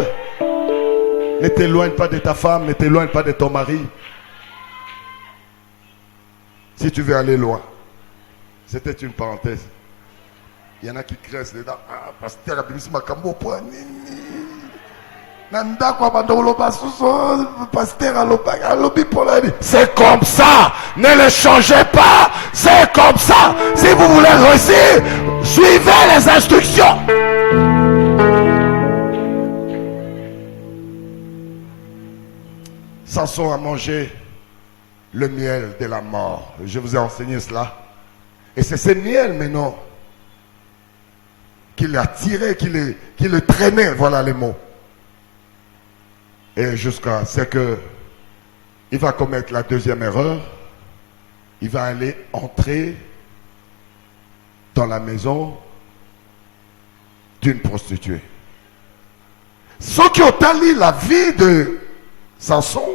Ne t'éloigne pas de ta femme, ne t'éloigne pas de ton mari. Si tu veux aller loin. C'était une parenthèse. Il y en a qui crèvent dedans. Ah, pasteur, Abimisi Makambo, c'est comme ça. Ne le changez pas. C'est comme ça. Si vous voulez réussir, suivez les instructions. Samson a mangé le miel de la mort. Je vous ai enseigné cela. Et c'est ce miel maintenant qui l'a tiré, qui le traînait, voilà les mots. Et jusqu'à ce que il va commettre la deuxième erreur, il va aller entrer dans la maison d'une prostituée. Ceux qui ont tali la vie de Samson,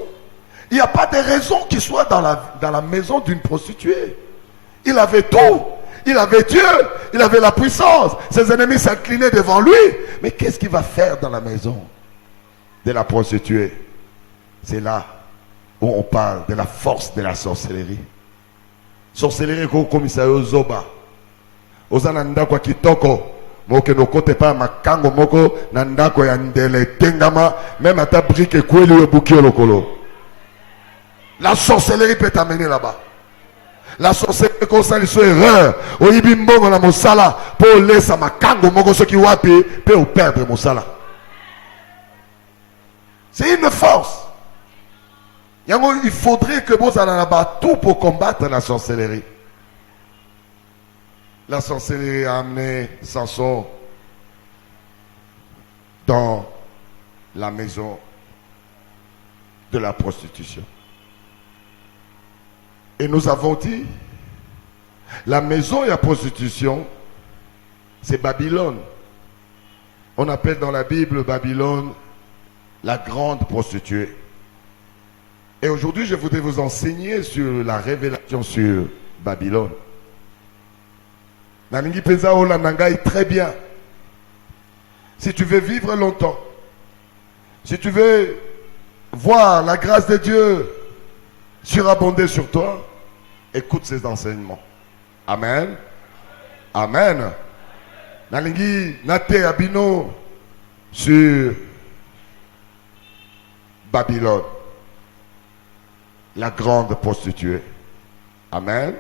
il n'y a pas de raison qu'il soit dans la maison d'une prostituée. Il avait tout. Il avait Dieu. Il avait la puissance. Ses ennemis s'inclinaient devant lui. Mais qu'est-ce qu'il va faire dans la maison de la prostituée? C'est là où on parle de la force de la sorcellerie. Sorcellerie comme ça au zoba. Ozananda kwa kitoko. Moke no kote pa makango moko nandako ya ndele tengama même à ta brique kweli yo bukio lokolo. La sorcellerie peut t'amener là-bas. La sorcellerie comme ça, ils sont erreurs. Oyibi mbongo na mosala pour laisser makango moko ceux qui wapi peut perdre mosala. C'est une force. Il faudrait que vous allez là-bas tout pour combattre la sorcellerie. La sorcellerie a amené Samson dans la maison de la prostitution. Et nous avons dit, la maison de la prostitution, c'est Babylone. On appelle dans la Bible Babylone la grande prostituée. Et aujourd'hui, je voudrais vous enseigner sur la révélation sur Babylone. Nalingi Penza Olanangai, très bien. Si tu veux vivre longtemps, si tu veux voir la grâce de Dieu surabonder sur toi, écoute ces enseignements. Amen. Amen. Nalingi Nate Abino sur Babylone, la grande prostituée. Amen.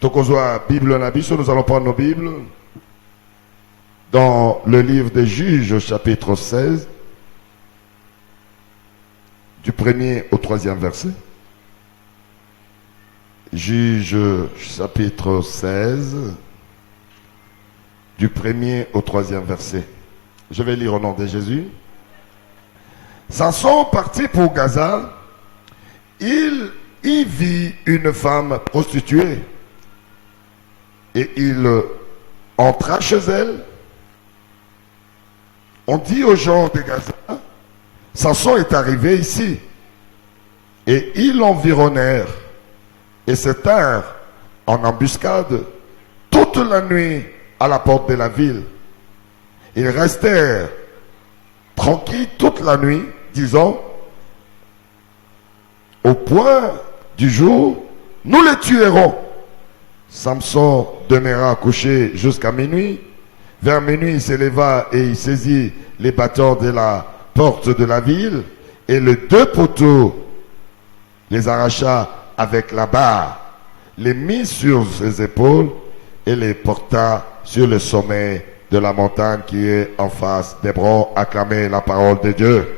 Tokozwa Bible Nabiso, nous allons prendre nos Bibles dans le livre des Juges, chapitre 16, du 1er au 3e verset. Juges, chapitre 16, du 1er au 3e verset. Je vais lire au nom de Jésus. Samson partit pour Gaza. Il y vit une femme prostituée. Et il entra chez elle. On dit aux gens de Gaza, Samson est arrivé ici. Et ils l'environnèrent et se tinrent en embuscade toute la nuit à la porte de la ville. Ils restèrent tranquilles toute la nuit, disant, au point du jour, nous les tuerons. Samson demeura couché jusqu'à minuit. Vers minuit, il s'éleva et il saisit les battants de la porte de la ville et les deux poteaux les arracha avec la barre, les mit sur ses épaules et les porta sur le sommet de la montagne qui est en face d'Hébron. Acclamez la parole de Dieu.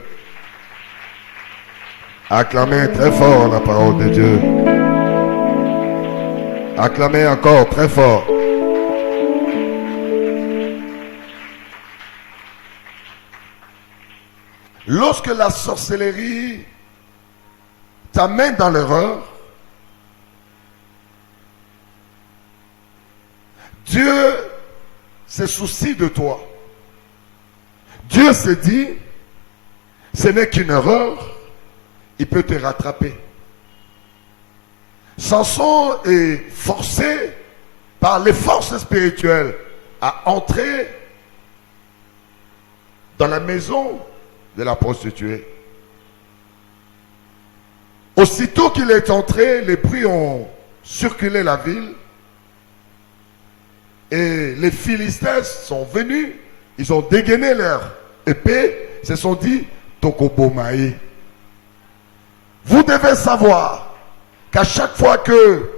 Acclamez très fort la parole de Dieu. Acclamez encore très fort. Lorsque la sorcellerie t'amène dans l'erreur, Dieu se soucie de toi. Dieu se dit, ce n'est qu'une erreur, il peut te rattraper. Samson est forcé par les forces spirituelles à entrer dans la maison de la prostituée. Aussitôt qu'il est entré, les bruits ont circulé la ville et les Philistins sont venus, ils ont dégainé leur épée, se sont dit, Tokobomaï. Vous devez savoir qu'à chaque fois que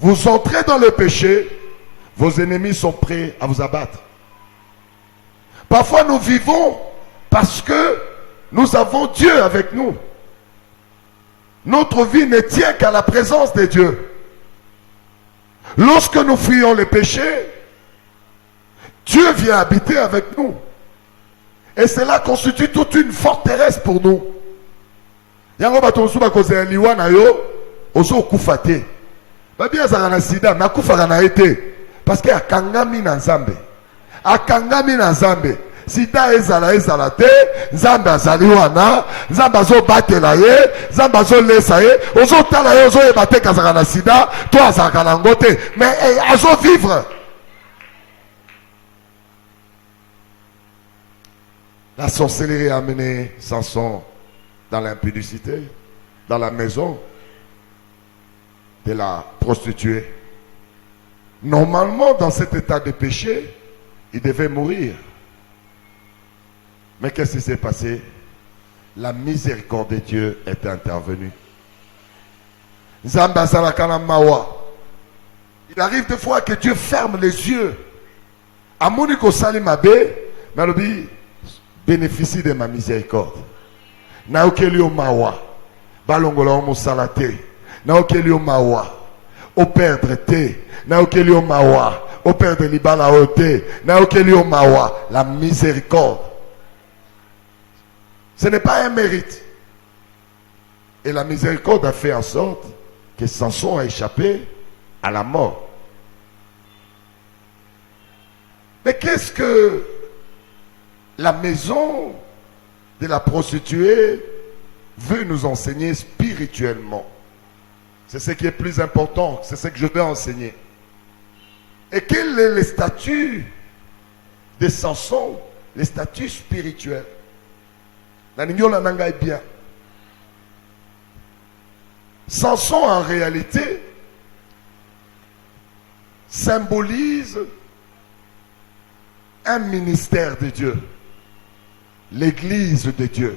vous entrez dans le péché, vos ennemis sont prêts à vous abattre. Parfois nous vivons parce que nous avons Dieu avec nous. Notre vie ne tient qu'à la présence de Dieu. Lorsque nous fuyons les péchés, Dieu vient habiter avec nous. Et cela constitue toute une forteresse pour nous. Yango batonsu ba kozela liwa na yo, ozo kufa te. Ba bien za na sida, na kufa na été parce que akangami na Nzambe. Akangami na Nzambe. Sida ezala te, Nzambe azali wana, Nzambe azo batela ye, Nzambe azo lesa ye, ozo tala ye ozo yeba te kazaka na sida, to azaka na ngote, mais azo vivre. La sorcellerie a amené Samson dans l'impudicité, dans la maison de la prostituée. Normalement, dans cet état de péché, il devait mourir. Mais qu'est-ce qui s'est passé? La miséricorde de Dieu est intervenue. Il arrive des fois que Dieu ferme les yeux. Amoniko Salimabe, mais bénéficie de ma miséricorde. Naokelio mawa, balongola omo salate, naokelio mawa, au perdre te, naokelio mawa, au perdre libala ote, naokelio mawa, la miséricorde. Ce n'est pas un mérite. Et la miséricorde a fait en sorte que Samson a échappé à la mort. Mais qu'est-ce que la maison de la prostituée veut nous enseigner spirituellement? C'est ce qui est plus important, c'est ce que je vais enseigner. Et quel est le statut de Samson, le statut spirituel? La nignola nanga est bien. Samson en réalité symbolise un ministère de Dieu. L'église de Dieu,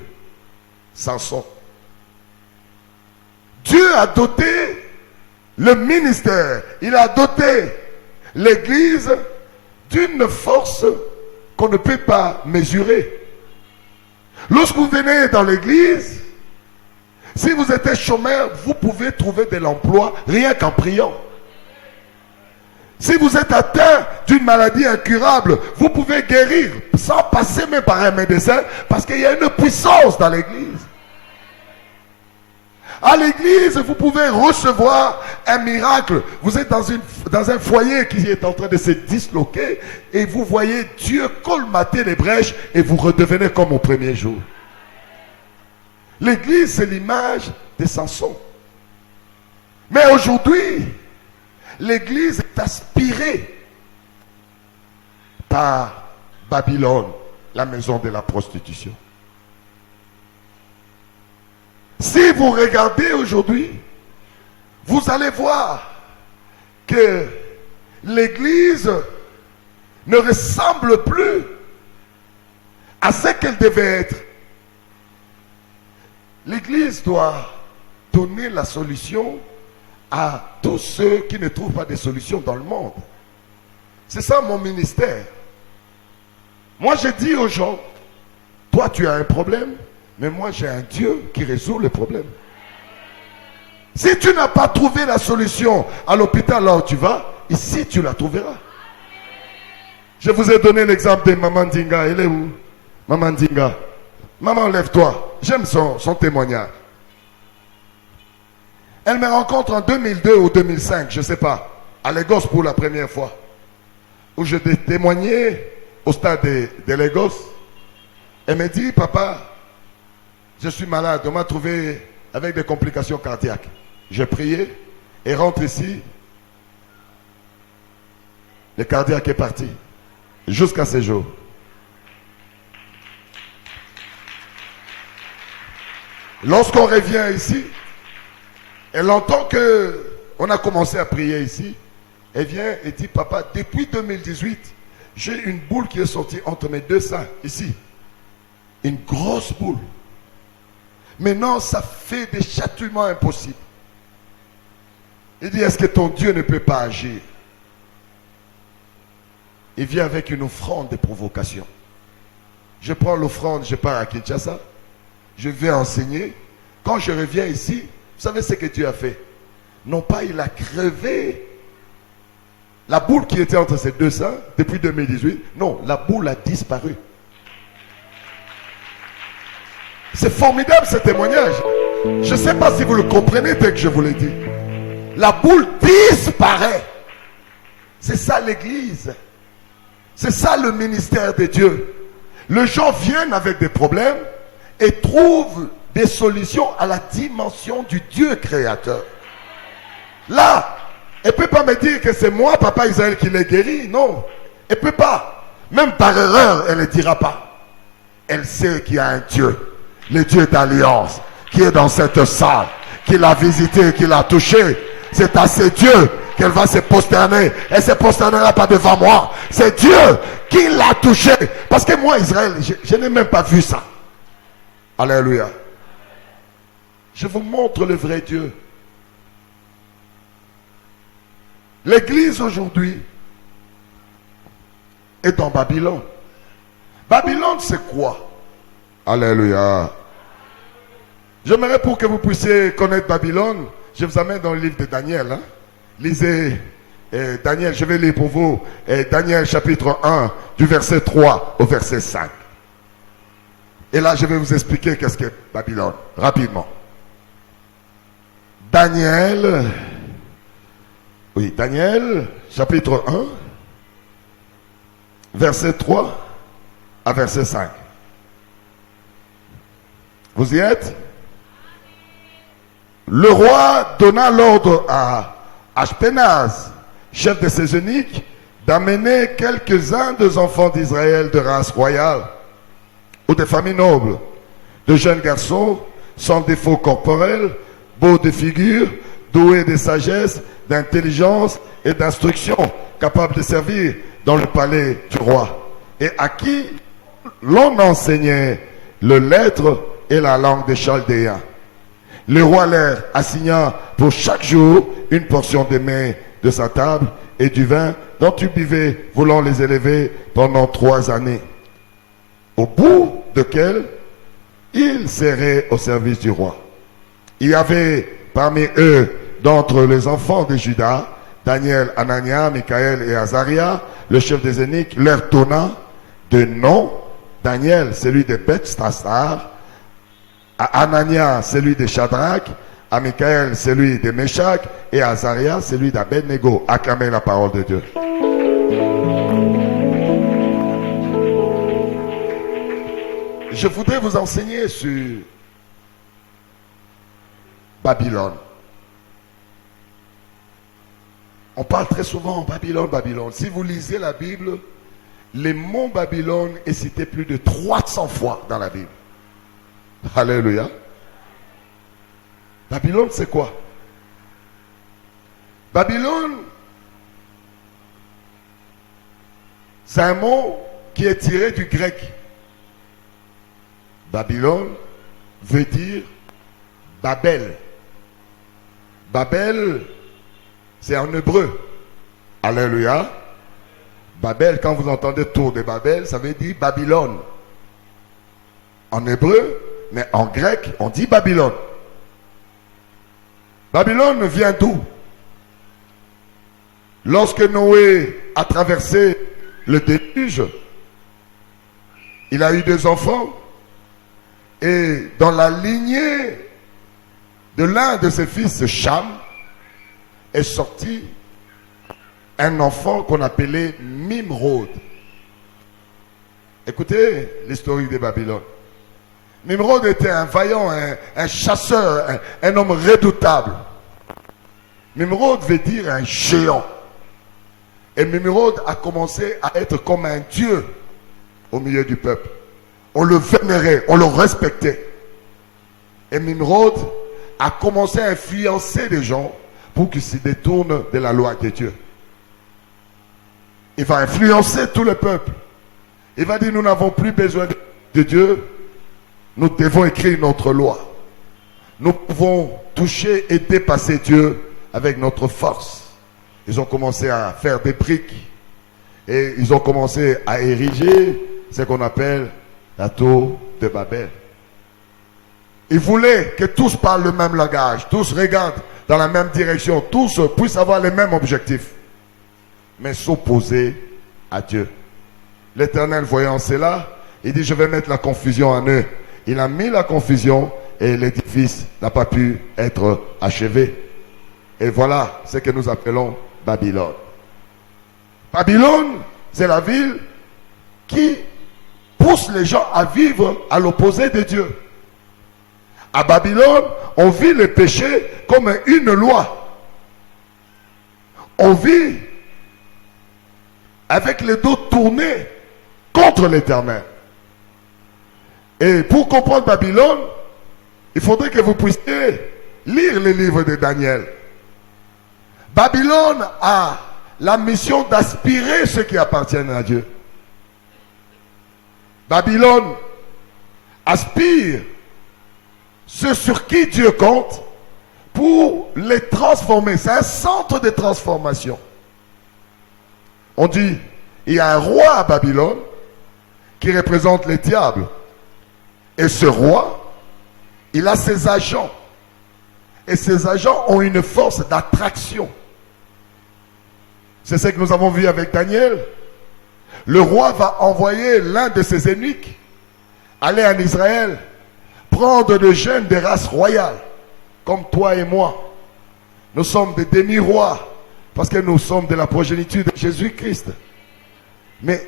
Samson. Dieu a doté le ministère, il a doté l'église d'une force qu'on ne peut pas mesurer. Lorsque vous venez dans l'église, si vous êtes chômeur, vous pouvez trouver de l'emploi rien qu'en priant. Si vous êtes atteint d'une maladie incurable, vous pouvez guérir sans passer même par un médecin parce qu'il y a une puissance dans l'église. À l'église, vous pouvez recevoir un miracle. Vous êtes dans un foyer qui est en train de se disloquer et vous voyez Dieu colmater les brèches et vous redevenez comme au premier jour. L'église, c'est l'image de Samson. Mais aujourd'hui, l'église est aspirée par Babylone, la maison de la prostitution. Si vous regardez aujourd'hui, vous allez voir que l'église ne ressemble plus à ce qu'elle devait être. L'église doit donner la solution à tous ceux qui ne trouvent pas de solution dans le monde. C'est ça mon ministère. Moi je dis aux gens, toi tu as un problème, mais moi j'ai un Dieu qui résout le problème. Si tu n'as pas trouvé la solution à l'hôpital là où tu vas, ici tu la trouveras. Je vous ai donné l'exemple de Maman Dinga. Elle est où? Maman Dinga. Maman, lève-toi. J'aime son témoignage. Elle me rencontre en 2002 ou 2005, je ne sais pas, à Lagos pour la première fois, où je témoignais au stade de Lagos. Elle me dit, papa, je suis malade, on m'a trouvé avec des complications cardiaques. J'ai prié et rentre ici. Le cardiaque est parti jusqu'à ce jour. Lorsqu'on revient ici, elle entend qu'on a commencé à prier ici. Elle vient et dit, papa, depuis 2018, j'ai une boule qui est sortie entre mes deux seins, ici. Une grosse boule. Maintenant, ça fait des chatouillements impossibles. Il dit, est-ce que ton Dieu ne peut pas agir? Il vient avec une offrande de provocation. Je prends l'offrande, je pars à Kinshasa. Je vais enseigner. Quand je reviens ici, vous savez ce que Dieu a fait? Non pas il a crevé la boule qui était entre ses deux seins depuis 2018. Non, la boule a disparu. C'est formidable ce témoignage. Je ne sais pas si vous le comprenez dès que je vous l'ai dit. La boule disparaît. C'est ça l'église. C'est ça le ministère de Dieu. Les gens viennent avec des problèmes et trouvent des solutions à la dimension du Dieu créateur. Là, elle ne peut pas me dire que c'est moi, Papa Israël, qui l'ai guéri. Non, elle ne peut pas. Même par erreur, elle ne dira pas. Elle sait qu'il y a un Dieu, le Dieu d'alliance, qui est dans cette salle, qui l'a visité, qui l'a touché. C'est à ce Dieu qu'elle va se prosterner. Elle ne se prosternera pas devant moi. C'est Dieu qui l'a touché. Parce que moi, Israël, je n'ai même pas vu ça. Alléluia. Je vous montre le vrai Dieu. L'église aujourd'hui est en Babylone. Babylone, c'est quoi? Alléluia. J'aimerais pour que vous puissiez connaître Babylone, je vous amène dans le livre de Daniel. Lisez Daniel, je vais lire pour vous Daniel chapitre 1 du verset 3 au verset 5. Et là, je vais vous expliquer qu'est-ce qu'est Babylone, rapidement. Daniel, chapitre 1, verset 3 à verset 5. Vous y êtes? Le roi donna l'ordre à Ashpenaz, chef de ses eunuques, d'amener quelques-uns des enfants d'Israël de race royale ou de familles nobles, de jeunes garçons sans défaut corporel, beaux de figure, doués de sagesse, d'intelligence et d'instruction, capables de servir dans le palais du roi, et à qui l'on enseignait les lettres et la langue des Chaldéens. Le roi leur assigna pour chaque jour une portion de mets de sa table et du vin dont tu buvais, voulant les élever pendant 3 années, au bout desquelles ils seraient au service du roi. Il y avait parmi eux, d'entre les enfants de Juda, Daniel, Anania, Michaël et Azaria, le chef des eunuques, leur donna de nom. Daniel, celui de Beth-Stassar, à Anania, celui de Shadrach, à Michaël, celui de Meshach, et à Azaria, celui d'Abednego. Acclamez la parole de Dieu. Je voudrais vous enseigner sur Babylone. On parle très souvent Babylone, Babylone. Si vous lisez la Bible, le mot Babylone est cité plus de 300 fois dans la Bible. Alléluia. Babylone, c'est quoi? Babylone, c'est un mot qui est tiré du grec. Babylone veut dire Babel. Babel, c'est en hébreu. Alléluia. Babel, quand vous entendez tour de Babel, ça veut dire Babylone. En hébreu, mais en grec, on dit Babylone. Babylone vient d'où? Lorsque Noé a traversé le déluge, il a eu 2 enfants. Et dans la lignée de l'un de ses fils, Cham, est sorti un enfant qu'on appelait Nimrod. Écoutez l'historique de Babylone. Nimrod était un vaillant, un chasseur, un homme redoutable. Nimrod veut dire un géant. Et Nimrod a commencé à être comme un dieu au milieu du peuple. On le vénérait, on le respectait. Et Nimrod a commencé à influencer les gens pour qu'ils se détournent de la loi de Dieu. Il va influencer tout le peuple. Il va dire, nous n'avons plus besoin de Dieu. Nous devons écrire notre loi. Nous pouvons toucher et dépasser Dieu avec notre force. Ils ont commencé à faire des briques. Et ils ont commencé à ériger ce qu'on appelle la tour de Babel. Il voulait que tous parlent le même langage, tous regardent dans la même direction, tous puissent avoir les mêmes objectifs, mais s'opposer à Dieu. L'Éternel, voyant cela, il dit, je vais mettre la confusion en eux. Il a mis la confusion et l'édifice n'a pas pu être achevé. Et voilà ce que nous appelons Babylone. Babylone, c'est la ville qui pousse les gens à vivre à l'opposé de Dieu. À Babylone, on vit le péché comme une loi. On vit avec les dos tournés contre l'Éternel. Et pour comprendre Babylone, il faudrait que vous puissiez lire les livres de Daniel. Babylone a la mission d'aspirer ceux qui appartiennent à Dieu. Babylone aspire ceux sur qui Dieu compte pour les transformer. C'est un centre de transformation. On dit, il y a un roi à Babylone qui représente les diables. Et ce roi, il a ses agents. Et ces agents ont une force d'attraction. C'est ce que nous avons vu avec Daniel. Le roi va envoyer l'un de ses eunuques aller en Israël, prendre des jeunes des races royales, comme toi et moi. Nous sommes des demi-rois, parce que nous sommes de la progéniture de Jésus-Christ. Mais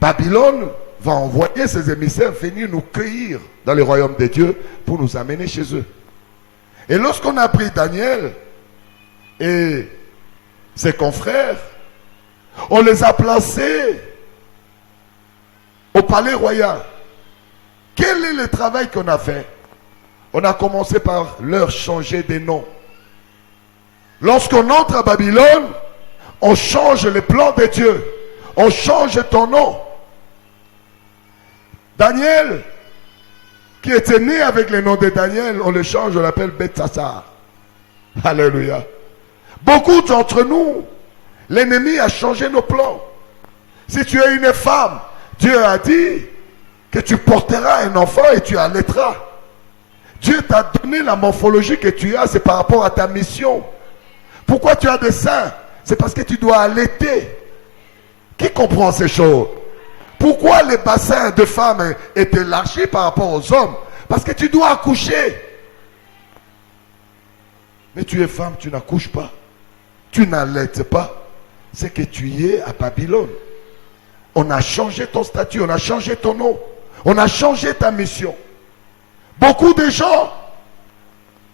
Babylone va envoyer ses émissaires venir nous cueillir dans le royaume de Dieu pour nous amener chez eux. Et lorsqu'on a pris Daniel et ses confrères, on les a placés au palais royal. Quel est le travail qu'on a fait? On a commencé par leur changer des noms. Lorsqu'on entre à Babylone, on change les plans de Dieu. On change ton nom. Daniel, qui était né avec le nom de Daniel, on le change, on l'appelle Bethsassar. Alléluia. Beaucoup d'entre nous, l'ennemi a changé nos plans. Si tu es une femme, Dieu a dit que tu porteras un enfant et tu allaiteras. Dieu t'a donné la morphologie que tu as, c'est par rapport à ta mission. Pourquoi tu as des seins? C'est parce que tu dois allaiter. Qui comprend ces choses? Pourquoi les bassins de femmes est élargi par rapport aux hommes? Parce que tu dois accoucher. Mais tu es femme, tu n'accouches pas. Tu n'allaites pas. C'est que tu y es à Babylone. On a changé ton statut, on a changé ton nom. On a changé ta mission. Beaucoup de gens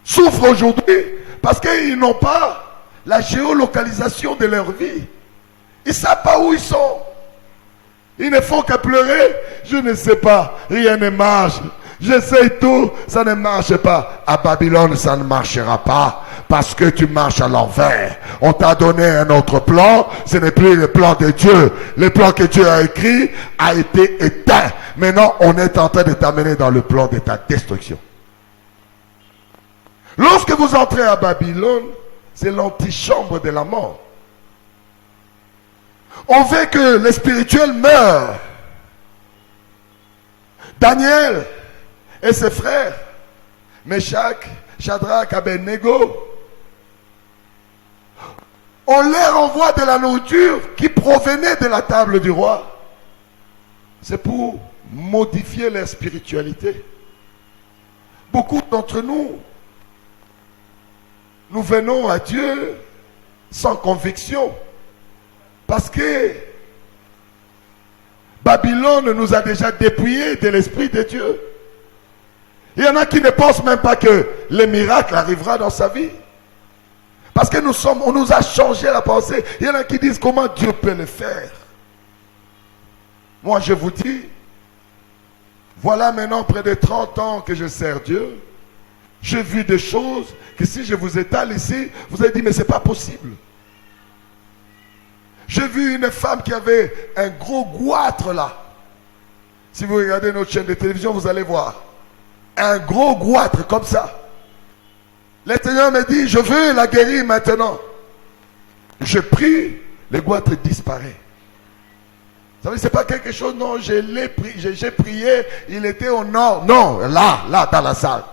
souffrent aujourd'hui parce qu'ils n'ont pas la géolocalisation de leur vie. Ils ne savent pas où ils sont. Ils ne font qu'à pleurer. Je ne sais pas, rien ne marche. J'essaie tout, ça ne marche pas. À Babylone, ça ne marchera pas parce que tu marches à l'envers. On t'a donné un autre plan, ce n'est plus le plan de Dieu. Le plan que Dieu a écrit a été éteint. Maintenant, on est en train de t'amener dans le plan de ta destruction. Lorsque vous entrez à Babylone, c'est l'antichambre de la mort. On veut que les spirituels meurent. Daniel et ses frères, Meshach, Shadrach, Abednego, on leur envoie de la nourriture qui provenait de la table du roi. C'est pour modifier leur spiritualité. Beaucoup d'entre nous, nous venons à Dieu sans conviction. Parce que Babylone nous a déjà dépouillés de l'Esprit de Dieu. Il y en a qui ne pensent même pas que le miracle arrivera dans sa vie. Parce que on nous a changé la pensée. Il y en a qui disent comment Dieu peut le faire. Moi je vous dis, voilà maintenant près de 30 ans que je sers Dieu. J'ai vu des choses que si je vous étale ici, vous allez dire mais c'est pas possible. J'ai vu une femme qui avait un gros goitre là. Si vous regardez notre chaîne de télévision, vous allez voir. Un gros goitre comme ça. Le Seigneur me dit, je veux la guérir maintenant. Je prie, le goitre disparaît. Ça veut dire, c'est pas quelque chose, non, j'ai prié, il était au nord. Non, là, dans la salle.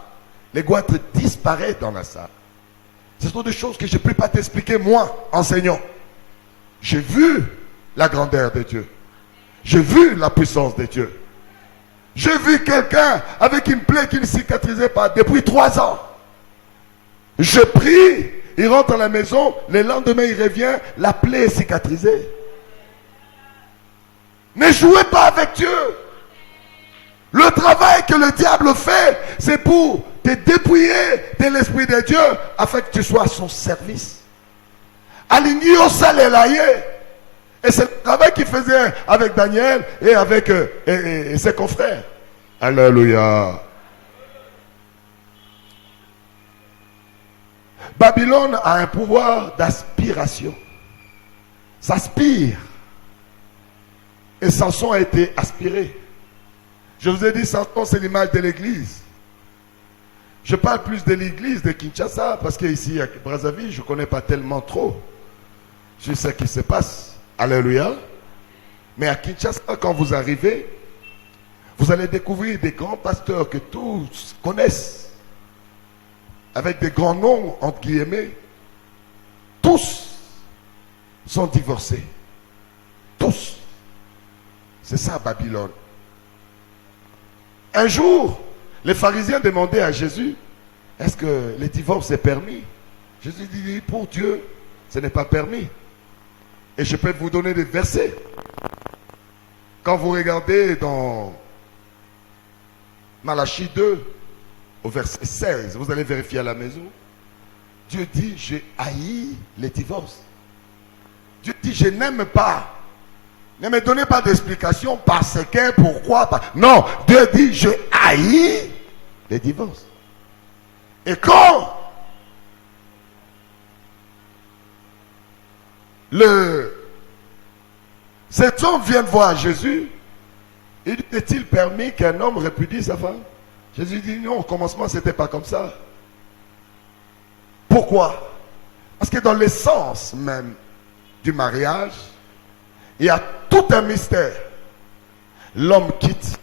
Les goitres disparaissent dans la salle. Ce sont des choses que je ne peux pas t'expliquer, moi, enseignant. J'ai vu la grandeur de Dieu. J'ai vu la puissance de Dieu. J'ai vu quelqu'un avec une plaie qui ne cicatrisait pas depuis 3 ans. Je prie, il rentre à la maison, le lendemain il revient, la plaie est cicatrisée. Ne jouez pas avec Dieu. Le travail que le diable fait, c'est pour te dépouiller de l'Esprit de Dieu afin que tu sois à son service. Aligné au salé. Et c'est le travail qu'il faisait avec Daniel et avec et ses confrères. Alléluia. Babylone a un pouvoir d'aspiration. S'aspire. Et Samson a été aspiré. Je vous ai dit, Samson, c'est l'image de l'église. Je parle plus de l'église de Kinshasa, parce qu'ici, à Brazzaville, je ne connais pas tellement trop. Je sais ce qui se passe. Alléluia. Mais à Kinshasa, quand vous arrivez, vous allez découvrir des grands pasteurs que tous connaissent, avec des grands noms, entre guillemets. Tous sont divorcés. Tous. C'est ça, Babylone. Un jour, les pharisiens demandaient à Jésus, est-ce que le divorce est permis? Jésus dit, pour Dieu, ce n'est pas permis. Et je peux vous donner des versets. Quand vous regardez dans Malachie 2, au verset 16, vous allez vérifier à la maison. Dieu dit, j'ai haï les divorces. Dieu dit, je n'aime pas. Ne me donnez pas d'explication parce que, pourquoi pas. Non, Dieu dit, je haïs les divorces. Et quand cet homme vient voir Jésus, il dit, est-il permis qu'un homme répudie sa femme? Jésus dit, non, au commencement, ce n'était pas comme ça. Pourquoi? Parce que dans l'essence même du mariage, il y a tout un mystère. L'homme quitte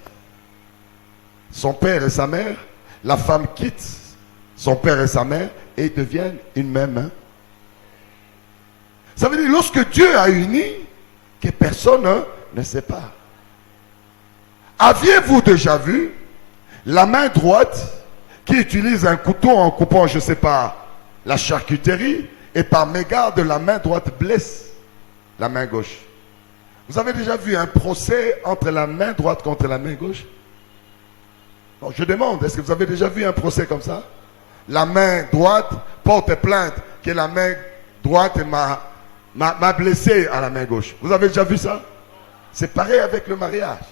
son père et sa mère, la femme quitte son père et sa mère, et ils deviennent une même main. Ça veut dire, lorsque Dieu a uni, que personne ne sait pas. Aviez-vous déjà vu la main droite qui utilise un couteau en coupant, je ne sais pas, la charcuterie, et par mégarde, la main droite blesse la main gauche? Vous avez déjà vu un procès entre la main droite contre la main gauche? Non, je demande, est-ce que vous avez déjà vu un procès comme ça? La main droite porte plainte que la main droite m'a blessé à la main gauche. Vous avez déjà vu ça? C'est pareil avec le mariage.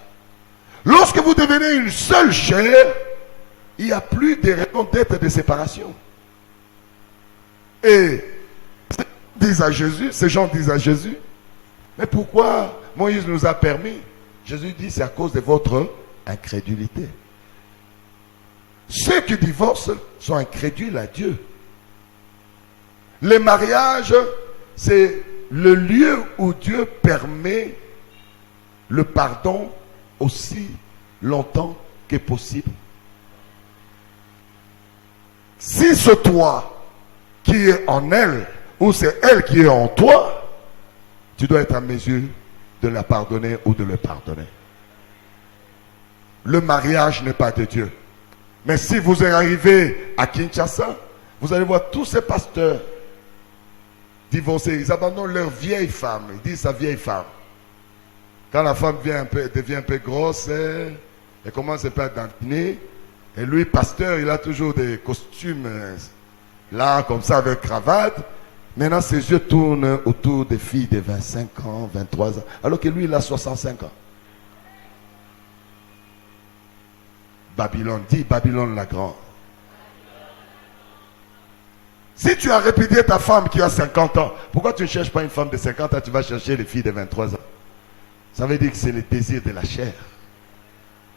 Lorsque vous devenez une seule chair, il n'y a plus de raison d'être de séparation. Et ces gens disent à Jésus, mais pourquoi Moïse nous a permis? Jésus dit, c'est à cause de votre incrédulité. Ceux qui divorcent sont incrédules à Dieu. Le mariage, c'est le lieu où Dieu permet le pardon aussi longtemps que possible. Si c'est toi qui es en elle, ou c'est elle qui est en toi, tu dois être en mesure de la pardonner ou de le pardonner. Le mariage n'est pas de Dieu. Mais si vous arrivez à Kinshasa, vous allez voir tous ces pasteurs divorcés, ils abandonnent leur vieille femme. Ils disent sa vieille femme. Quand la femme devient un peu grosse, elle commence un peu à dantiner. Et lui, pasteur, il a toujours des costumes là, comme ça, avec cravate. Maintenant, ses yeux tournent autour des filles de 25 ans, 23 ans. Alors que lui, il a 65 ans. Babylone, dit Babylone la grande. Si tu as répudié ta femme qui a 50 ans, pourquoi tu ne cherches pas une femme de 50 ans, tu vas chercher les filles de 23 ans? Ça veut dire que c'est le désir de la chair.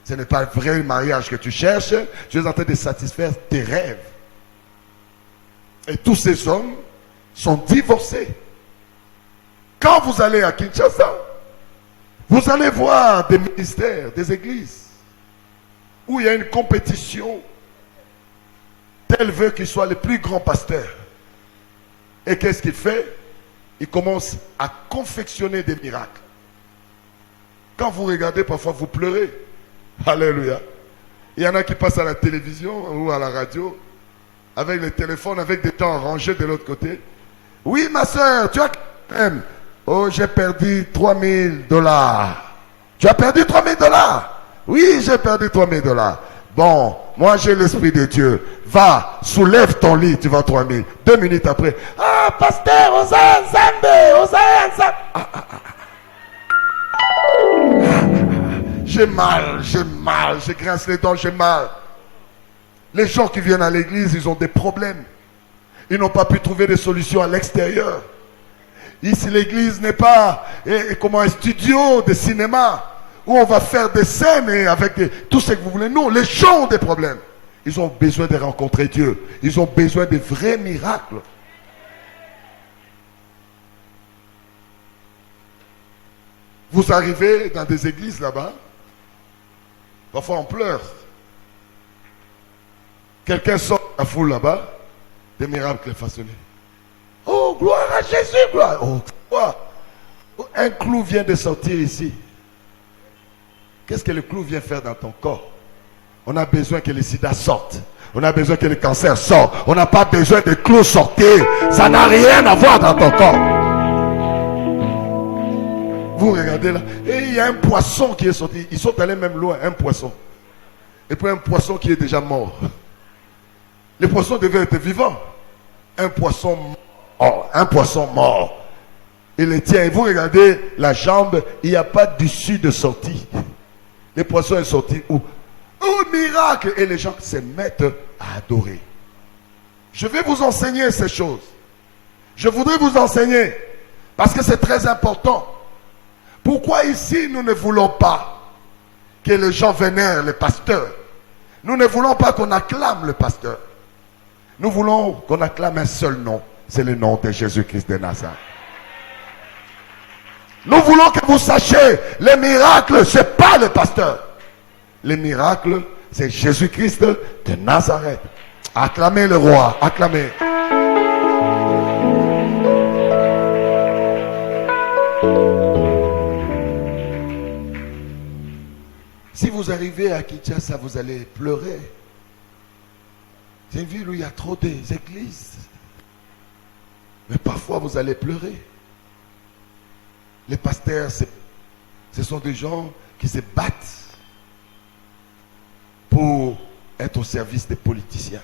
Ce n'est pas le vrai mariage que tu cherches, tu es en train de satisfaire tes rêves. Et tous ces hommes sont divorcés. Quand vous allez à Kinshasa, Vous allez voir des ministères, des églises, où il y a une compétition. Tel veut qu'il soit le plus grand pasteur. Et qu'est-ce qu'il fait? Il commence à confectionner des miracles. Quand vous regardez, parfois vous pleurez. Alléluia. Il y en a qui passent à la télévision ou à la radio, avec le téléphone, avec des gens rangés de l'autre côté. Oui, ma soeur, tu as même. Oh, j'ai perdu $3000. Tu as perdu $3000? Oui, j'ai perdu $3000. Bon, moi j'ai l'Esprit de Dieu. Va, soulève ton lit, tu vas 3000. 2 minutes après. Ah, pasteur, Osaya Nzambe, Osaya Nzambe. J'ai mal, je grince les dents, j'ai mal. Les gens qui viennent à l'église, ils ont des problèmes. Ils n'ont pas pu trouver des solutions à l'extérieur. Ici, l'église n'est pas comme un studio de cinéma où on va faire des scènes et avec tout ce que vous voulez. Non, les gens ont des problèmes. Ils ont besoin de rencontrer Dieu. Ils ont besoin de vrais miracles. Vous arrivez dans des églises là-bas, parfois on pleure. Quelqu'un sort de la foule là-bas, des miracles façonnés. Oh, gloire à Jésus, gloire. Oh, quoi? Un clou vient de sortir ici. Qu'est-ce que le clou vient faire dans ton corps? On a besoin que le sida sorte. On a besoin que le cancer sorte. On n'a pas besoin de clous sortir. Ça n'a rien à voir dans ton corps. Vous regardez là. Et il y a un poisson qui est sorti. Ils sont allés même loin, un poisson. Et puis un poisson qui est déjà mort. Le poisson devait être vivant. Un poisson mort. Un poisson mort. Il le tient. Et vous regardez la jambe, il n'y a pas d'issue de sortie. Le poisson est sorti où? Oh, miracle! Et les gens se mettent à adorer. Je vais vous enseigner ces choses. Je voudrais vous enseigner. Parce que c'est très important. Pourquoi ici nous ne voulons pas que les gens vénèrent le pasteur? Nous ne voulons pas qu'on acclame le pasteur. Nous voulons qu'on acclame un seul nom. C'est le nom de Jésus-Christ de Nazareth. Nous voulons que vous sachiez, les miracles, ce n'est pas le pasteur. Les miracles, c'est Jésus-Christ de Nazareth. Acclamez le roi, acclamez. Si vous arrivez à Kinshasa, vous allez pleurer. C'est une ville où il y a trop d'églises. Mais parfois, vous allez pleurer. Les pasteurs, ce sont des gens qui se battent pour être au service des politiciens.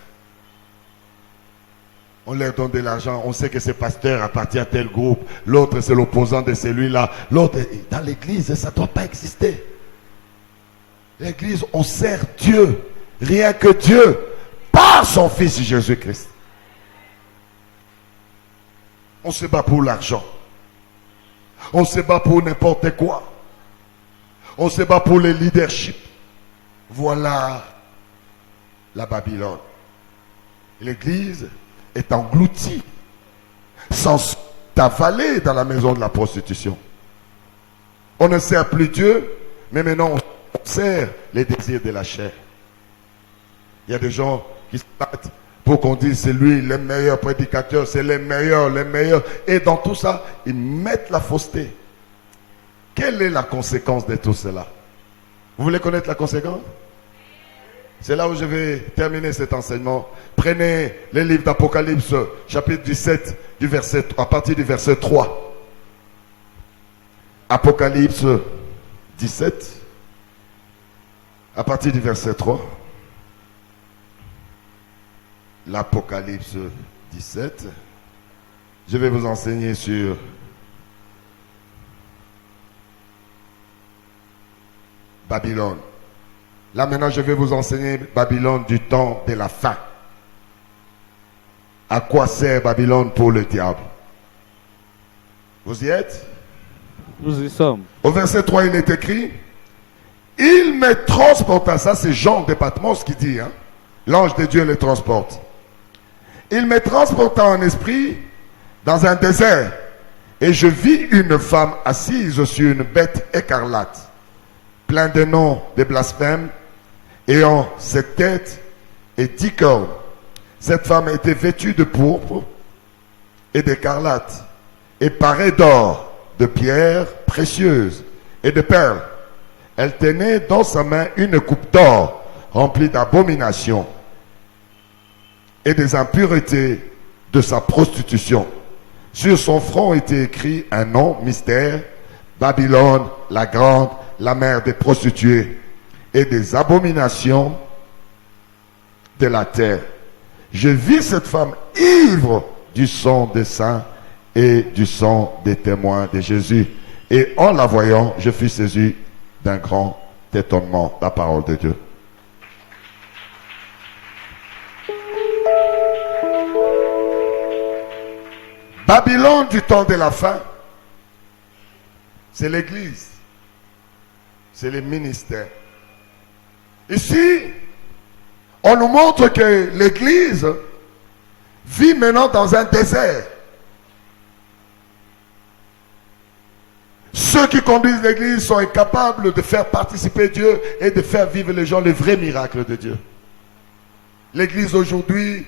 On leur donne de l'argent, on sait que ce pasteur appartient à tel groupe, l'autre c'est l'opposant de celui-là, l'autre, dans l'église, ça ne doit pas exister. L'église, on sert Dieu, rien que Dieu, par son Fils Jésus-Christ. On se bat pour l'argent. On se bat pour n'importe quoi. On se bat pour le leadership. Voilà la Babylone. L'église est engloutie, sans avalée dans la maison de la prostitution. On ne sert plus Dieu, mais maintenant on sert les désirs de la chair. Il y a des gens qui se battent pour qu'on dise c'est lui le meilleur prédicateur, c'est les meilleurs. Et dans tout ça, ils mettent la fausseté. Quelle est la conséquence de tout cela? Vous voulez connaître la conséquence? C'est là où je vais terminer cet enseignement. Prenez les livres d'Apocalypse, chapitre 17, à partir du verset 3. Apocalypse 17, à partir du verset 3. L'Apocalypse 17. Je vais vous enseigner sur Babylone. Là maintenant, je vais vous enseigner Babylone du temps de la fin. À quoi sert Babylone pour le diable? Vous y êtes? Nous y sommes. Au verset 3, il est écrit: il me transporta. Ça, c'est Jean de Patmos qui dit, hein? L'ange de Dieu le transporte. Il me transporta en esprit dans un désert. Et je vis une femme assise sur une bête écarlate, plein de noms de blasphème, ayant 7 têtes et 10 cornes. Cette femme était vêtue de pourpre et d'écarlate, et parée d'or, de pierres précieuses et de perles. Elle tenait dans sa main une coupe d'or remplie d'abominations et des impuretés de sa prostitution. Sur son front était écrit un nom mystère, Babylone, la grande, la mère des prostituées et des abominations de la terre. Je vis cette femme ivre du sang des saints et du sang des témoins de Jésus. Et en la voyant, je fus saisi d'un grand étonnement. La parole de Dieu. Babylone du temps de la fin, c'est l'église, c'est les ministères. Ici, on nous montre que l'église vit maintenant dans un désert. Ceux qui conduisent l'église sont incapables de faire participer Dieu et de faire vivre les gens les vrais miracles de Dieu. L'église aujourd'hui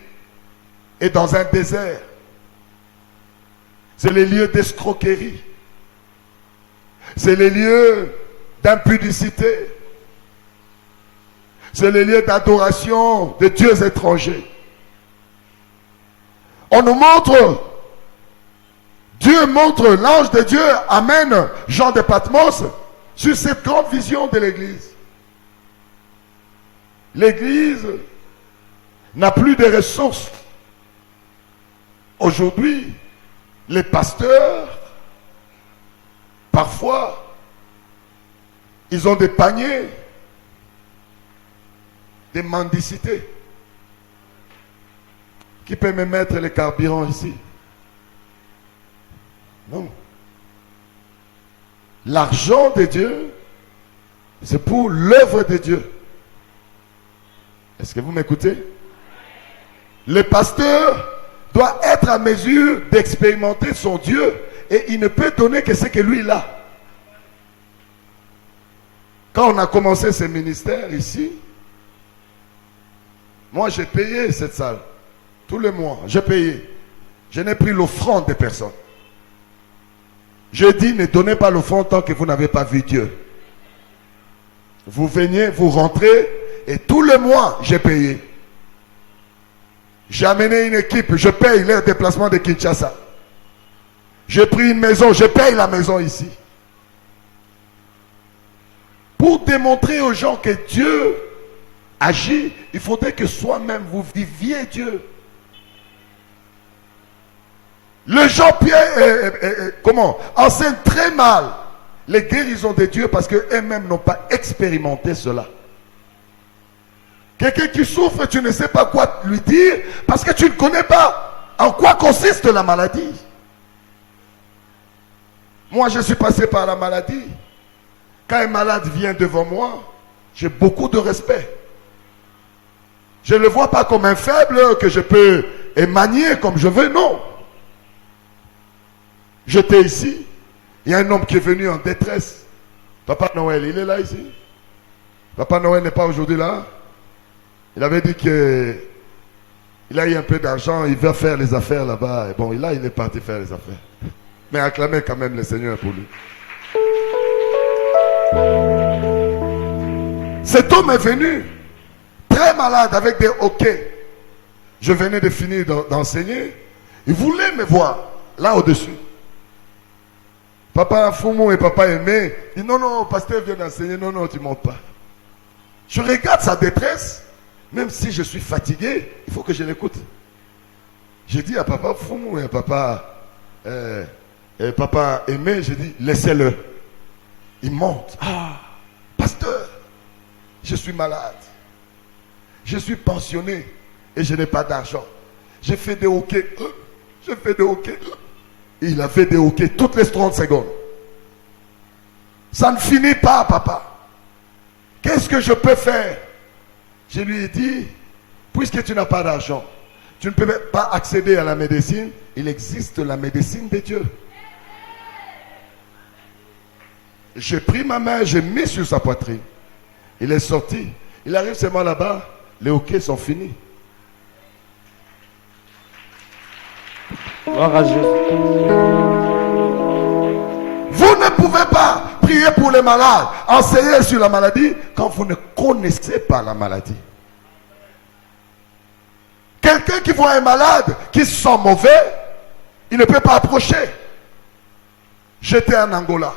est dans un désert. C'est les lieux d'escroquerie. C'est les lieux d'impudicité. C'est les lieux d'adoration de dieux étrangers. On nous montre, Dieu montre, l'ange de Dieu amène Jean de Patmos sur cette grande vision de l'église. L'église n'a plus de ressources. Aujourd'hui, les pasteurs, parfois, ils ont des paniers, des mendicités. Qui peut me mettre les carburants ici? Non. L'argent de Dieu, c'est pour l'œuvre de Dieu. Est-ce que vous m'écoutez? Le pasteur doit être à mesure d'expérimenter son Dieu et il ne peut donner que ce que lui il a. Quand on a commencé ce ministère ici, moi j'ai payé cette salle. Tous les mois, j'ai payé. Je n'ai pris l'offrande des personnes. Je dis, ne donnez pas l'offrande tant que vous n'avez pas vu Dieu. Vous veniez, vous rentrez, et tous les mois, j'ai payé. J'ai amené une équipe, je paye leur déplacement de Kinshasa. J'ai pris une maison, je paye la maison ici. Pour démontrer aux gens que Dieu agit, il faudrait que soi-même vous viviez Dieu. Les gens enseignent très mal les guérisons de Dieu parce qu'eux-mêmes n'ont pas expérimenté cela. Quelqu'un qui souffre, tu ne sais pas quoi lui dire parce que tu ne connais pas en quoi consiste la maladie. Moi, je suis passé par la maladie. Quand un malade vient devant moi, j'ai beaucoup de respect. Je ne le vois pas comme un faible que je peux manier comme je veux, non. J'étais ici, il y a un homme qui est venu en détresse. Papa Noël, il est là ici. Papa Noël n'est pas aujourd'hui là. Il avait dit qu'il a eu un peu d'argent, il va faire les affaires là-bas. Et bon, là, il est parti faire les affaires. Mais acclamez quand même le Seigneur pour lui. Cet homme est venu, très malade, avec des hoquets. Je venais de finir d'enseigner. Il voulait me voir, là au-dessus. Papa Foumou et papa Aimé, il dit non, non, pasteur vient d'enseigner, non, non, tu ne montes pas. Je regarde sa détresse, même si je suis fatigué, il faut que je l'écoute. J'ai dit à papa Foumou et à papa Aimé, j'ai dit, laissez-le. Il monte. Ah, pasteur, je suis malade. Je suis pensionné et je n'ai pas d'argent. J'ai fait des hoquets. J'ai fait des hoquets. Il a fait des hoquets toutes les 30 secondes. Ça ne finit pas, papa. Qu'est-ce que je peux faire? Je lui ai dit, puisque tu n'as pas d'argent, tu ne peux pas accéder à la médecine. Il existe la médecine de Dieu. J'ai pris ma main, j'ai mis sur sa poitrine. Il est sorti. Il arrive seulement là-bas. Les hoquets sont finis. Gloire à Jésus. Vous ne pouvez pas prier pour les malades, enseigner sur la maladie quand vous ne connaissez pas la maladie. Quelqu'un qui voit un malade qui se sent mauvais, il ne peut pas approcher. J'étais en Angola.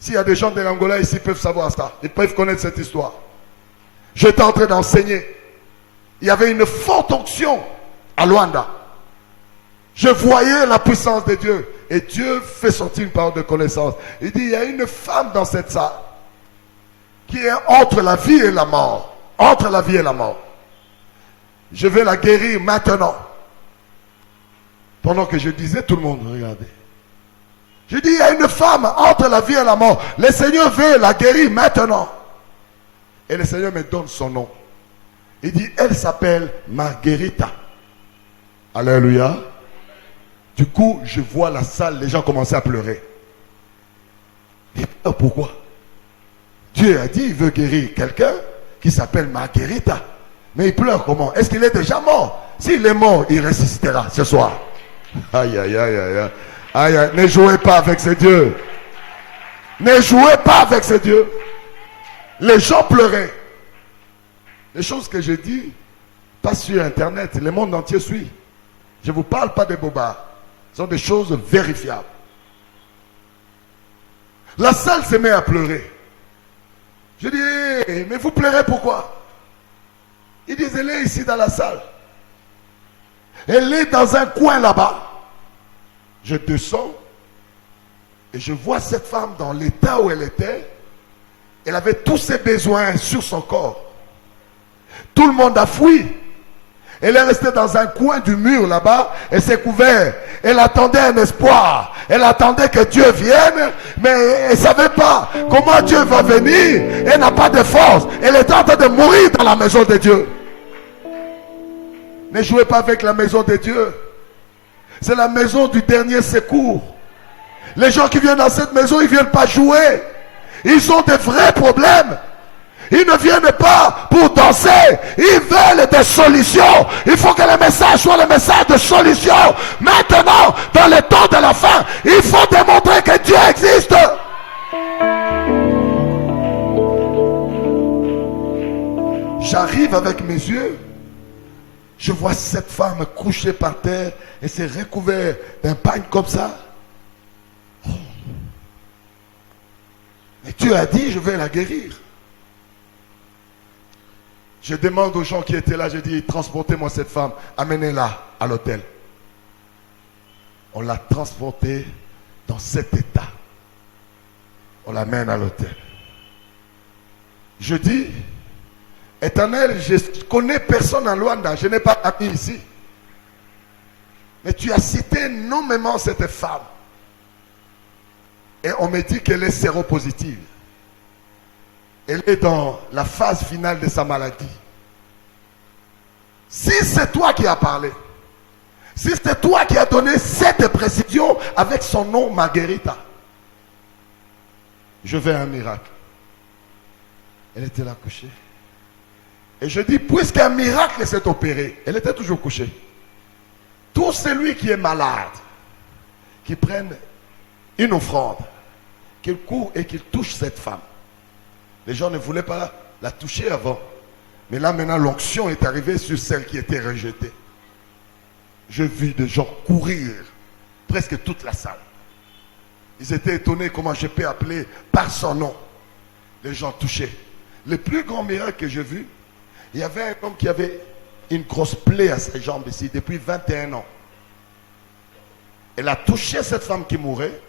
S'il y a des gens de l'Angola ici, ils peuvent savoir ça. Ils peuvent connaître cette histoire. J'étais en train d'enseigner. Il y avait une forte onction à Luanda. Je voyais la puissance de Dieu. Et Dieu fait sortir une parole de connaissance. Il dit, il y a une femme dans cette salle qui est entre la vie et la mort. Entre la vie et la mort. Je vais la guérir maintenant. Pendant que je disais, tout le monde regardait. Je dis, il y a une femme entre la vie et la mort. Le Seigneur veut la guérir maintenant. Et le Seigneur me donne son nom. Il dit, elle s'appelle Marguerita. Alléluia. Du coup, je vois la salle, les gens commençaient à pleurer. Et pourquoi? Dieu a dit, il veut guérir quelqu'un qui s'appelle Marguerita. Mais il pleure comment? Est-ce qu'il est déjà mort? S'il est mort, il ressuscitera ce soir. Aïe, aïe, aïe, aïe, aïe. Aïe, aïe. Ne jouez pas avec ces dieux. Ne jouez pas avec ces dieux. Les gens pleuraient. Les choses que je dis, pas sur Internet, le monde entier suit. Je ne vous parle pas des bobards. Ce sont des choses vérifiables. La salle se met à pleurer. Je dis, hey, mais vous pleurez pourquoi? Ils disent, elle est ici dans la salle. Elle est dans un coin là-bas. Je descends et je vois cette femme dans l'état où elle était. Elle avait tous ses besoins sur son corps. Tout le monde a fui. Elle est restée dans un coin du mur là-bas. Elle s'est couverte. Elle attendait un espoir. Elle attendait que Dieu vienne. Mais elle ne savait pas comment Dieu va venir. Elle n'a pas de force. Elle est en train de mourir dans la maison de Dieu. Ne jouez pas avec la maison de Dieu. C'est la maison du dernier secours. Les gens qui viennent dans cette maison, ils ne viennent pas jouer. Ils ont des vrais problèmes. Ils ne viennent pas pour danser. Ils veulent des solutions. Il faut que le message soit le message de solution. Maintenant, dans le temps de la fin, il faut démontrer que Dieu existe. J'arrive avec mes yeux. Je vois cette femme couchée par terre et s'est recouverte d'un pagne comme ça. Oh. Et Dieu a dit, je vais la guérir. Je demande aux gens qui étaient là, je dis, transportez-moi cette femme, amenez-la à l'hôtel. On l'a transportée dans cet état. On l'amène à l'hôtel. Je dis, Éternel, je ne connais personne en Luanda, je n'ai pas d'amis ici. Mais tu as cité nommément cette femme. Et on me dit qu'elle est séropositive. Elle est dans la phase finale de sa maladie. Si c'est toi qui as parlé, si c'est toi qui as donné cette précision avec son nom Marguerita, je veux un miracle. Elle était là couchée. Et je dis, puisqu'un miracle s'est opéré, elle était toujours couchée. Tout celui qui est malade, qui prenne une offrande, qu'il court et qu'il touche cette femme. Les gens ne voulaient pas la toucher avant. Mais là maintenant, l'onction est arrivée sur celle qui était rejetée. Je vis des gens courir, presque toute la salle. Ils étaient étonnés comment je peux appeler par son nom. Les gens touchaient. Le plus grand miracle que j'ai vu, il y avait un homme qui avait une grosse plaie à ses jambes ici depuis 21 ans. Elle a touché cette femme qui mourait.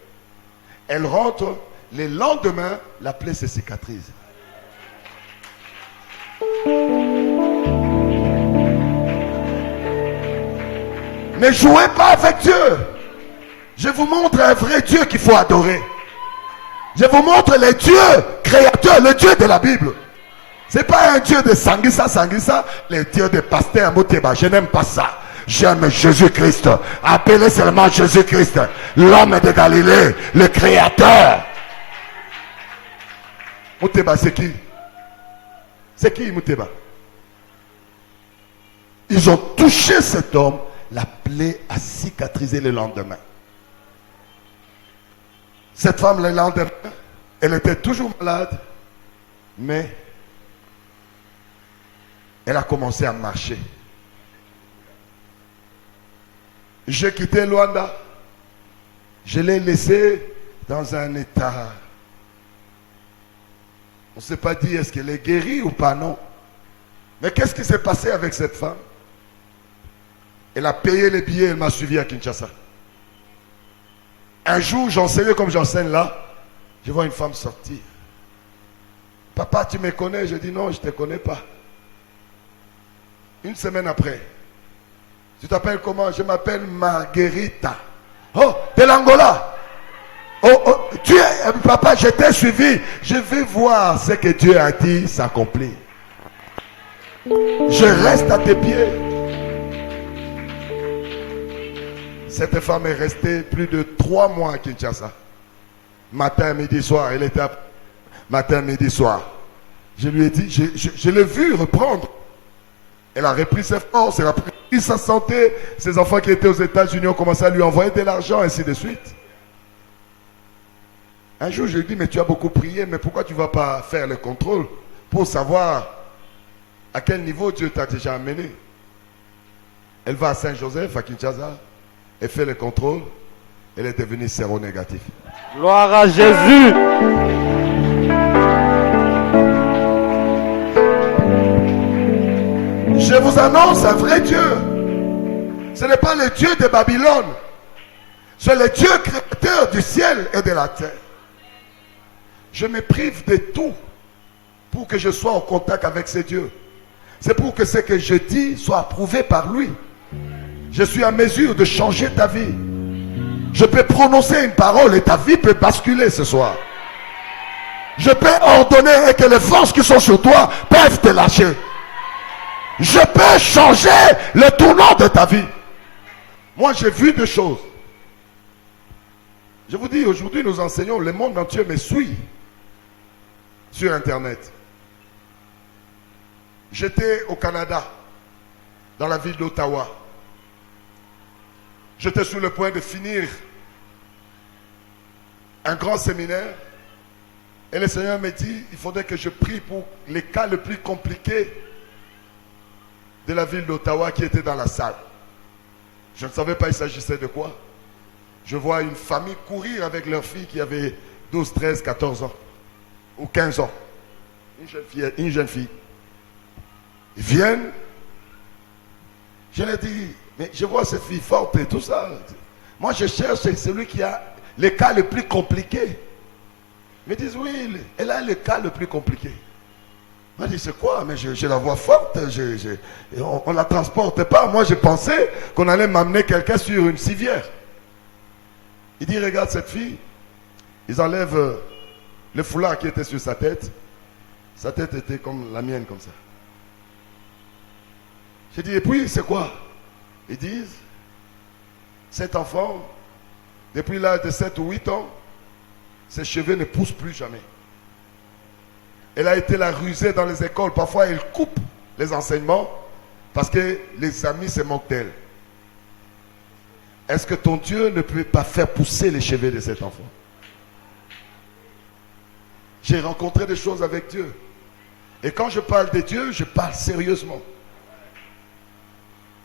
Elle rentre. Le lendemain, la plaie se cicatrise. Ne jouez pas avec Dieu. Je vous montre un vrai Dieu qu'il faut adorer. Je vous montre le Dieu créateur, le Dieu de la Bible. Ce n'est pas un Dieu de Sangisa, le Dieu de Pasteur Mouteba. Je n'aime pas ça. J'aime Jésus-Christ. Appelez seulement Jésus-Christ, l'homme de Galilée, le créateur. Mouteba, c'est qui? C'est qui Mouteba? Ils ont touché cet homme, la plaie a cicatrisé le lendemain. Cette femme, le lendemain, elle était toujours malade, mais elle a commencé à marcher. J'ai quitté Luanda. Je l'ai laissée dans un état. On ne s'est pas dit est-ce qu'elle est guérie ou pas, non. Mais qu'est-ce qui s'est passé avec cette femme? Elle a payé les billets, elle m'a suivi à Kinshasa. Un jour, j'enseignais comme j'enseigne là. Je vois une femme sortir. Papa, tu me connais? Je dis non, je ne te connais pas. Une semaine après, tu t'appelles comment? Je m'appelle Marguerita. Oh, de l'Angola. Oh, tu es, papa, je t'ai suivi. Je vais voir ce que Dieu a dit s'accomplir. Je reste à tes pieds. Cette femme est restée plus de 3 mois à Kinshasa. Matin, midi, soir. Elle était à matin, midi, soir. Je lui ai dit, je l'ai vu reprendre. Elle a repris ses forces, elle a repris sa santé. Ses enfants qui étaient aux États-Unis ont commencé à lui envoyer de l'argent, ainsi de suite. Un jour, je lui ai dit, mais tu as beaucoup prié, mais pourquoi tu ne vas pas faire le contrôle pour savoir à quel niveau Dieu t'a déjà amené? Elle va à Saint-Joseph, à Kinshasa, elle fait le contrôle, elle est devenue séronégative. Gloire à Jésus. Je vous annonce un vrai Dieu. Ce n'est pas le Dieu de Babylone. C'est le Dieu créateur du ciel et de la terre. Je me prive de tout pour que je sois en contact avec ce Dieu. C'est pour que ce que je dis soit approuvé par lui. Je suis à mesure de changer ta vie. Je peux prononcer une parole et ta vie peut basculer ce soir. Je peux ordonner et que les forces qui sont sur toi peuvent te lâcher. Je peux changer le tournant de ta vie. Moi, j'ai vu des choses. Je vous dis, aujourd'hui, nous enseignons, le monde entier me suit sur Internet. J'étais au Canada, dans la ville d'Ottawa. J'étais sur le point de finir un grand séminaire. Et le Seigneur me dit, il faudrait que je prie pour les cas les plus compliqués de la ville d'Ottawa qui était dans la salle. Je ne savais pas il s'agissait de quoi. Je vois une famille courir avec leur fille qui avait 12, 13, 14 ans. Ou 15 ans. Une jeune fille. Ils viennent. Je leur dis, mais je vois cette fille forte et tout ça. Moi je cherche celui qui a les cas les plus compliqués. Ils me disent, oui, elle a le cas le plus compliqué. Moi, je dis, c'est quoi? Mais je la vois forte, on ne la transporte pas. Moi, je pensais qu'on allait m'amener quelqu'un sur une civière. Il dit, regarde cette fille. Ils enlèvent le foulard qui était sur sa tête. Sa tête était comme la mienne, comme ça. J'ai dit, et puis, c'est quoi? Ils disent, cet enfant, depuis l'âge de 7 ou 8 ans, ses cheveux ne poussent plus jamais. Elle a été la rusée dans les écoles. Parfois, elle coupe les enseignements parce que les amis se moquent d'elle. Est-ce que ton Dieu ne peut pas faire pousser les cheveux de cet enfant? J'ai rencontré des choses avec Dieu. Et quand je parle de Dieu, je parle sérieusement.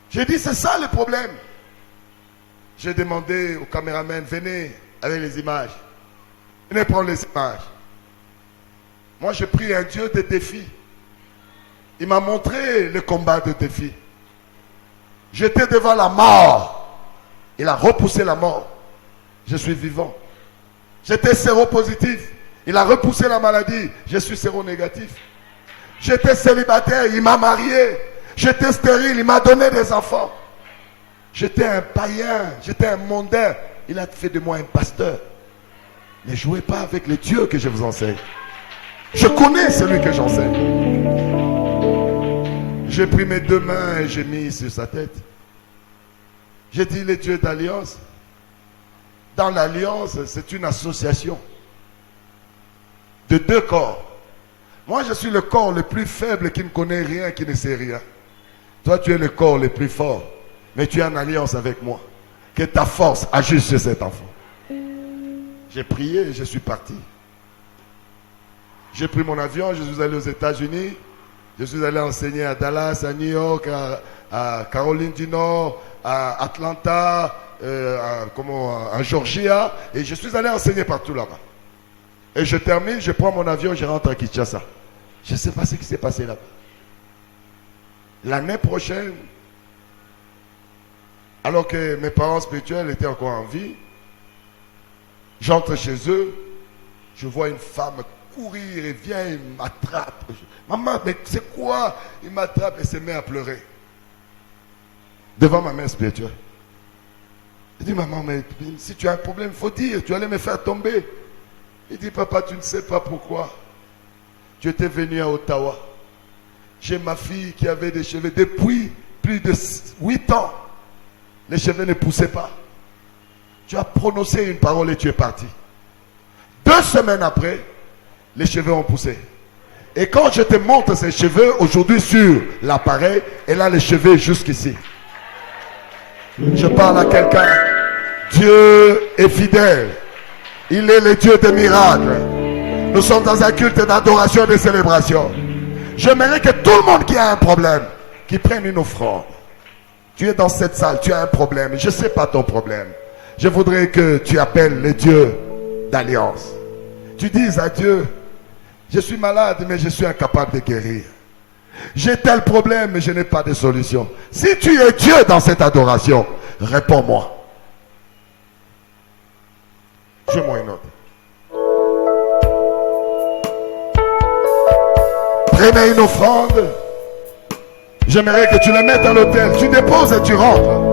J'ai dit, c'est ça le problème. J'ai demandé au caméraman, venez avec les images. Venez prendre les images. Moi, j'ai pris un Dieu de défi. Il m'a montré le combat de défi. J'étais devant la mort. Il a repoussé la mort. Je suis vivant. J'étais séropositif. Il a repoussé la maladie. Je suis séronégatif. J'étais célibataire. Il m'a marié. J'étais stérile. Il m'a donné des enfants. J'étais un païen. J'étais un mondain. Il a fait de moi un pasteur. Ne jouez pas avec les dieux que je vous enseigne. Je connais celui que j'enseigne. J'ai pris mes 2 mains et j'ai mis sur sa tête. J'ai dit, les dieux d'alliance. Dans l'alliance, c'est une association de 2 corps. Moi, je suis le corps le plus faible qui ne connaît rien, qui ne sait rien. Toi, tu es le corps le plus fort, mais tu es en alliance avec moi. Que ta force agisse sur cet enfant. J'ai prié et je suis parti. J'ai pris mon avion, je suis allé aux États-Unis. Je suis allé enseigner à Dallas, à New York, à Caroline du Nord, à Atlanta, à Georgia. Et je suis allé enseigner partout là-bas. Et je termine, je prends mon avion, je rentre à Kinshasa. Je ne sais pas ce qui s'est passé là-bas. L'année prochaine, alors que mes parents spirituels étaient encore en vie, j'entre chez eux, je vois une femme courir et vient, il m'attrape. Maman, mais c'est quoi? Il m'attrape et se met à pleurer. Devant ma mère spirituelle. Il dit, maman, mais si tu as un problème, il faut dire, tu allais me faire tomber. Il dit, papa, tu ne sais pas pourquoi. Tu étais venu à Ottawa. J'ai ma fille qui avait des cheveux depuis plus de 8 ans. Les cheveux ne poussaient pas. Tu as prononcé une parole et tu es parti. 2 semaines après, les cheveux ont poussé. Et quand je te montre ces cheveux, aujourd'hui sur l'appareil, elle a les cheveux jusqu'ici. Je parle à quelqu'un. Dieu est fidèle. Il est le Dieu des miracles. Nous sommes dans un culte d'adoration et de célébration. J'aimerais que tout le monde qui a un problème, qui prenne une offrande. Tu es dans cette salle, tu as un problème. Je ne sais pas ton problème. Je voudrais que tu appelles les dieux d'alliance. Tu dises à Dieu, je suis malade, mais je suis incapable de guérir. J'ai tel problème, mais je n'ai pas de solution. Si tu es Dieu dans cette adoration, réponds-moi. Fais-moi une autre. Prenez une offrande. J'aimerais que tu la mettes à l'autel. Tu déposes et tu rentres.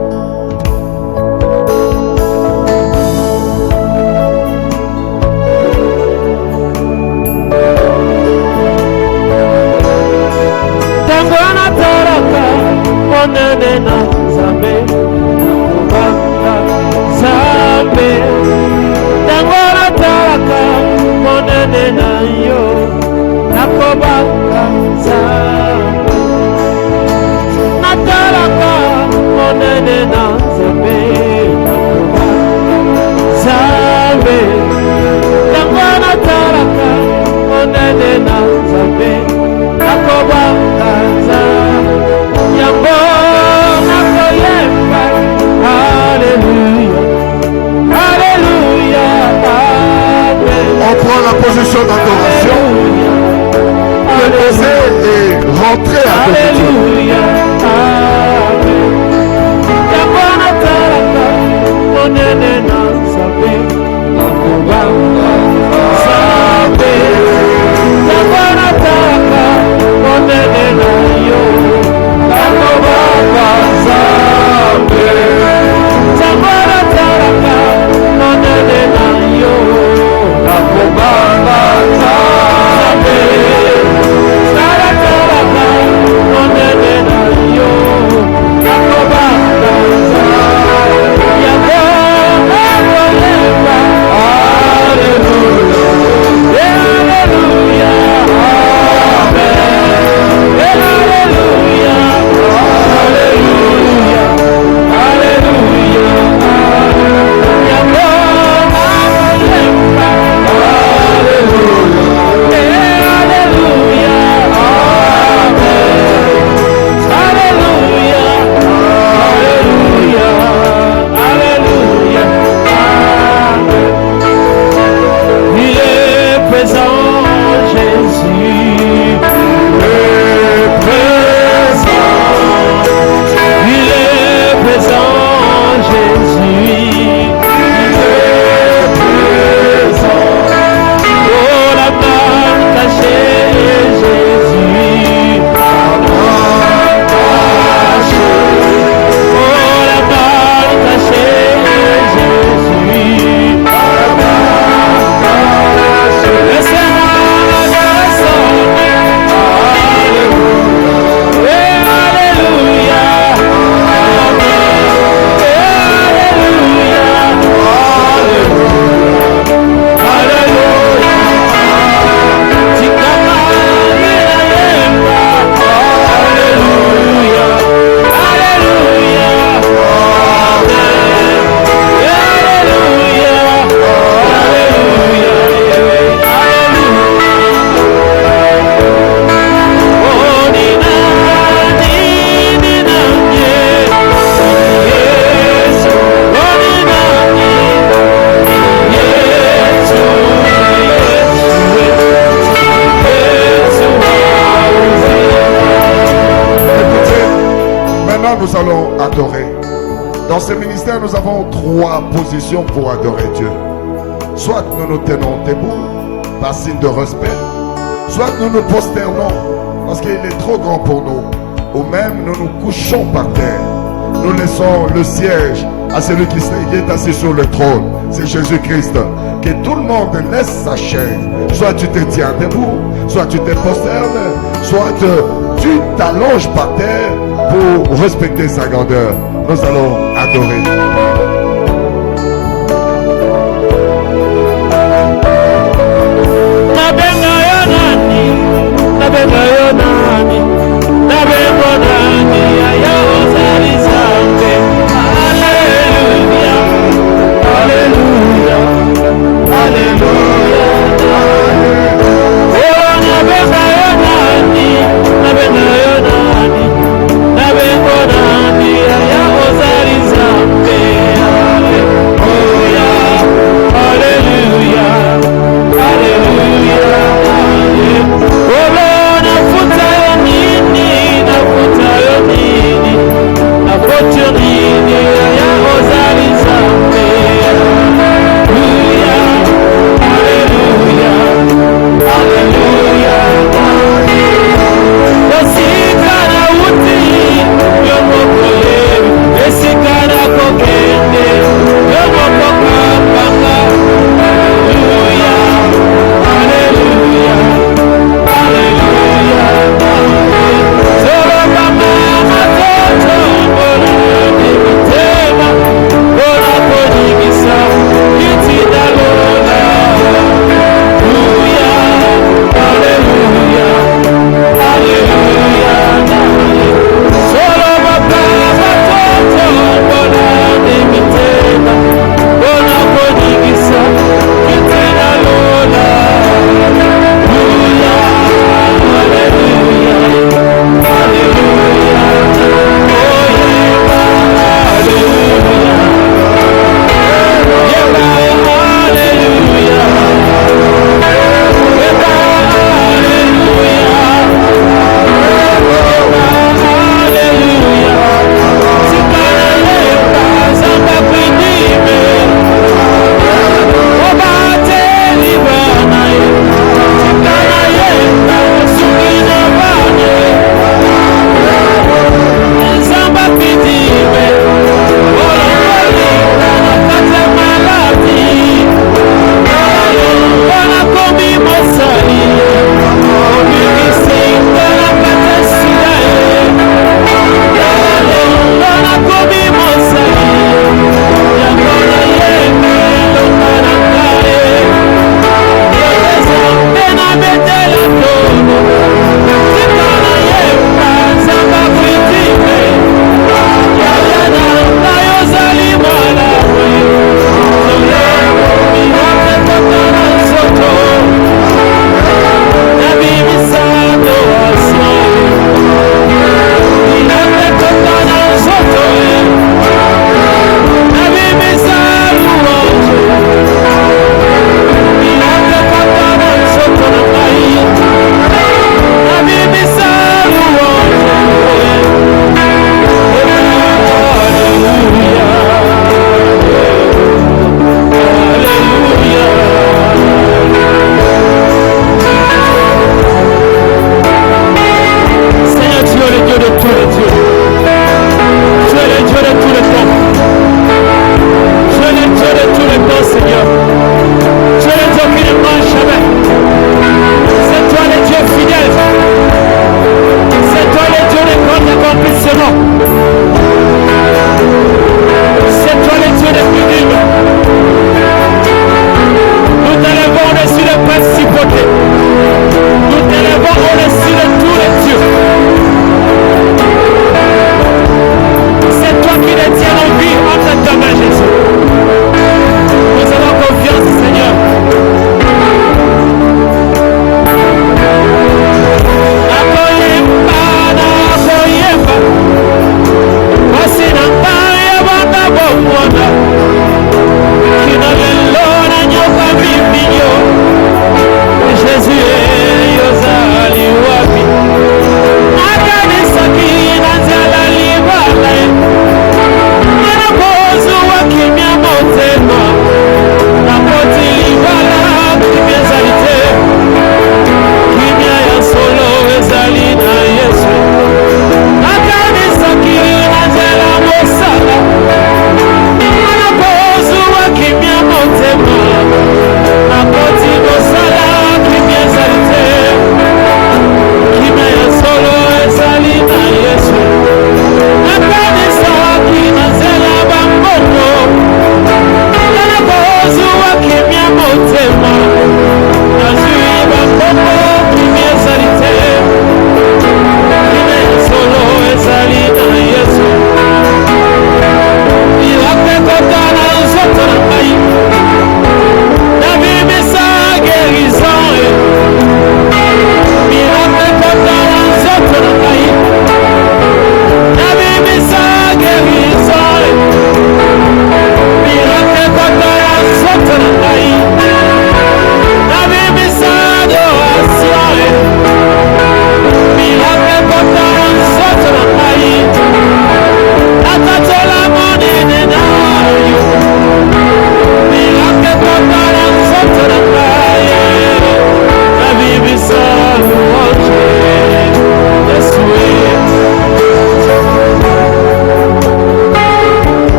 Position d'adoration, lever et rentrer à Alléluia. ce ministère, nous avons 3 positions pour adorer Dieu. Soit nous nous tenons debout par signe de respect, soit nous nous prosternons parce qu'il est trop grand pour nous, ou même nous nous couchons par terre. Nous laissons le siège à celui qui est assis sur le trône, c'est Jésus-Christ. Que tout le monde laisse sa chaise. Soit tu te tiens debout, soit tu te prosternes, soit tu t'allonges par terre pour respecter sa grandeur. Nous allons adorer. Alléluia.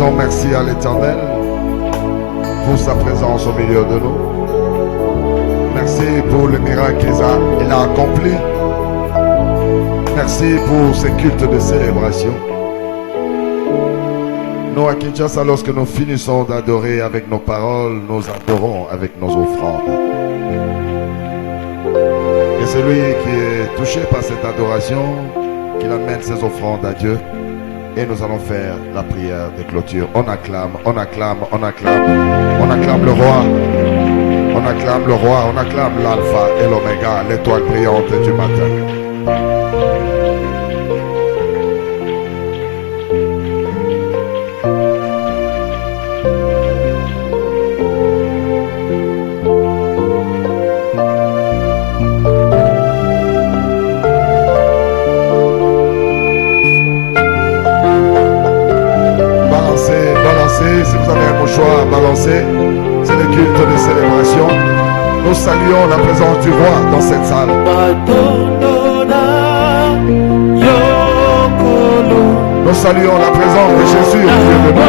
disons merci à l'Éternel pour sa présence au milieu de nous. Merci pour le miracle qu'il a accompli. Merci pour ce culte de célébration. Nous à Kinshasa, lorsque nous finissons d'adorer avec nos paroles, nous adorons avec nos offrandes. Et celui qui est touché par cette adoration, qu'il amène ses offrandes à Dieu. Et nous allons faire la prière de clôture. On acclame, on acclame, on acclame. On acclame le roi. On acclame le roi, on acclame l'alpha et l'oméga, l'étoile brillante du matin. Si vous avez un mouchoir à balancer, c'est le culte de célébration. Nous saluons la présence du roi dans cette salle. Nous saluons la présence de Jésus au milieu de nous.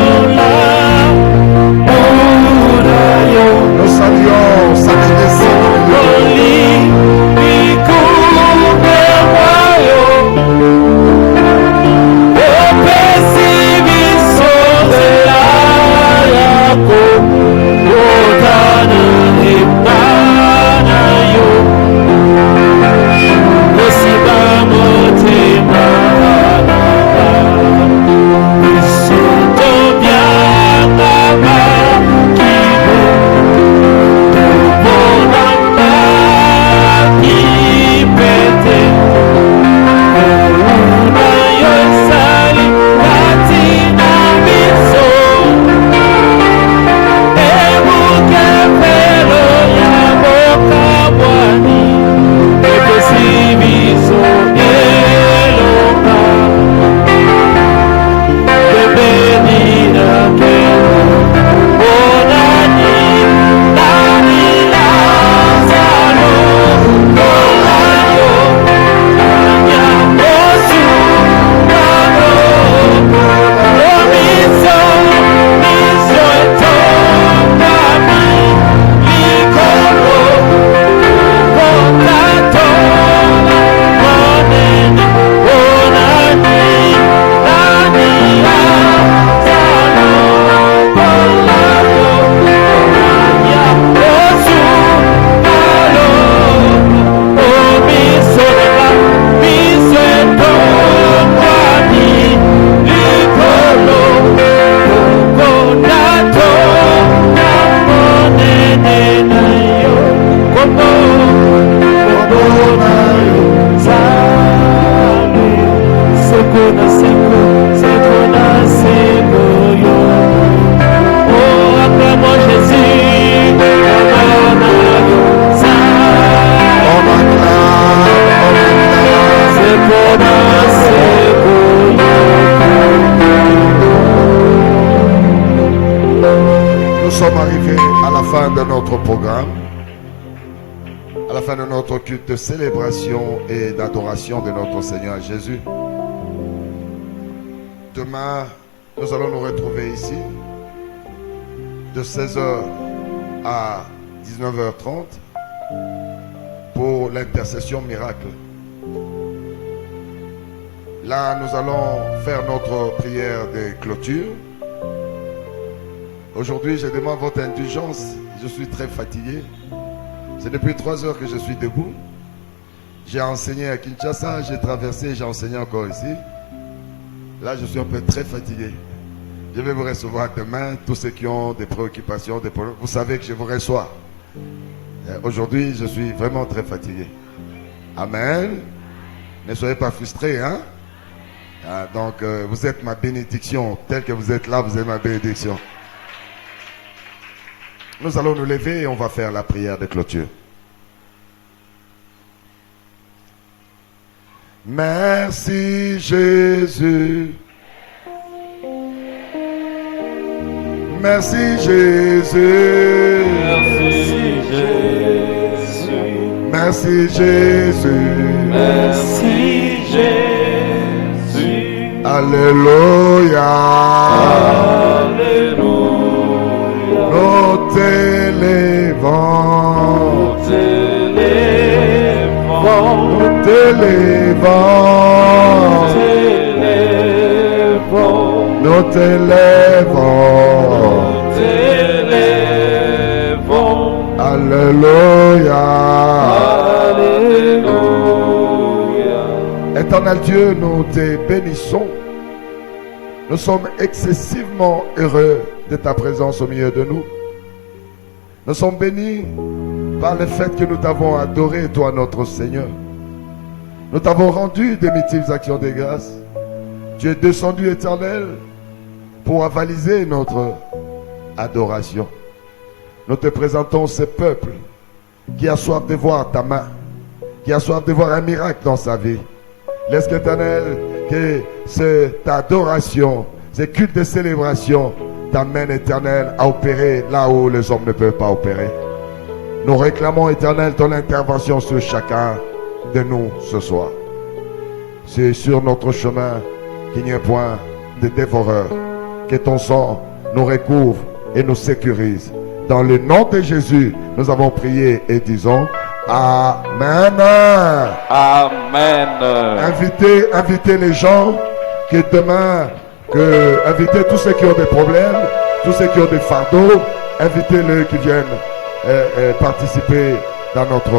Nous saluons sa médecine au milieu de nous. De célébration et d'adoration de notre Seigneur Jésus. Demain, nous allons nous retrouver ici de 16h à 19h30 pour l'intercession miracle. Là, nous allons faire notre prière de clôture. Aujourd'hui, je demande votre indulgence. Je suis très fatigué. C'est depuis 3 heures que je suis debout. J'ai enseigné à Kinshasa, j'ai traversé, j'ai enseigné encore ici. Là, je suis un peu très fatigué. Je vais vous recevoir demain, tous ceux qui ont des préoccupations, des problèmes. Vous savez que je vous reçois. Aujourd'hui, je suis vraiment très fatigué. Amen. Ne soyez pas frustrés, hein. Donc, vous êtes ma bénédiction. Tel que vous êtes là, vous êtes ma bénédiction. Nous allons nous lever et on va faire la prière de clôture. Merci Jésus. Merci Jésus. Merci Jésus. Merci Jésus. Alléluia. Nous t'élèvons. Nous t'élèvons. Nous t'élèvons. Alléluia. Éternel Dieu, nous te bénissons. Nous sommes excessivement heureux de ta présence au milieu de nous. Nous sommes bénis par le fait que nous t'avons adoré, toi notre Seigneur. Nous t'avons rendu des multiples actions de grâce. Tu es descendu, Éternel, pour avaliser notre adoration. Nous te présentons ce peuple qui a soif de voir ta main, qui a soif de voir un miracle dans sa vie. Laisse qu'Éternel, que cette adoration, ce culte de célébration t'amène, Éternel, à opérer là où les hommes ne peuvent pas opérer. Nous réclamons, Éternel, ton intervention sur chacun de nous ce soir. C'est sur notre chemin qu'il n'y ait point de dévoreur. Que ton sang nous recouvre et nous sécurise. Dans le nom de Jésus, nous avons prié et disons Amen. Amen. Invitez les gens que demain, invitez tous ceux qui ont des problèmes, tous ceux qui ont des fardeaux, invitez-les qui viennent participer dans notre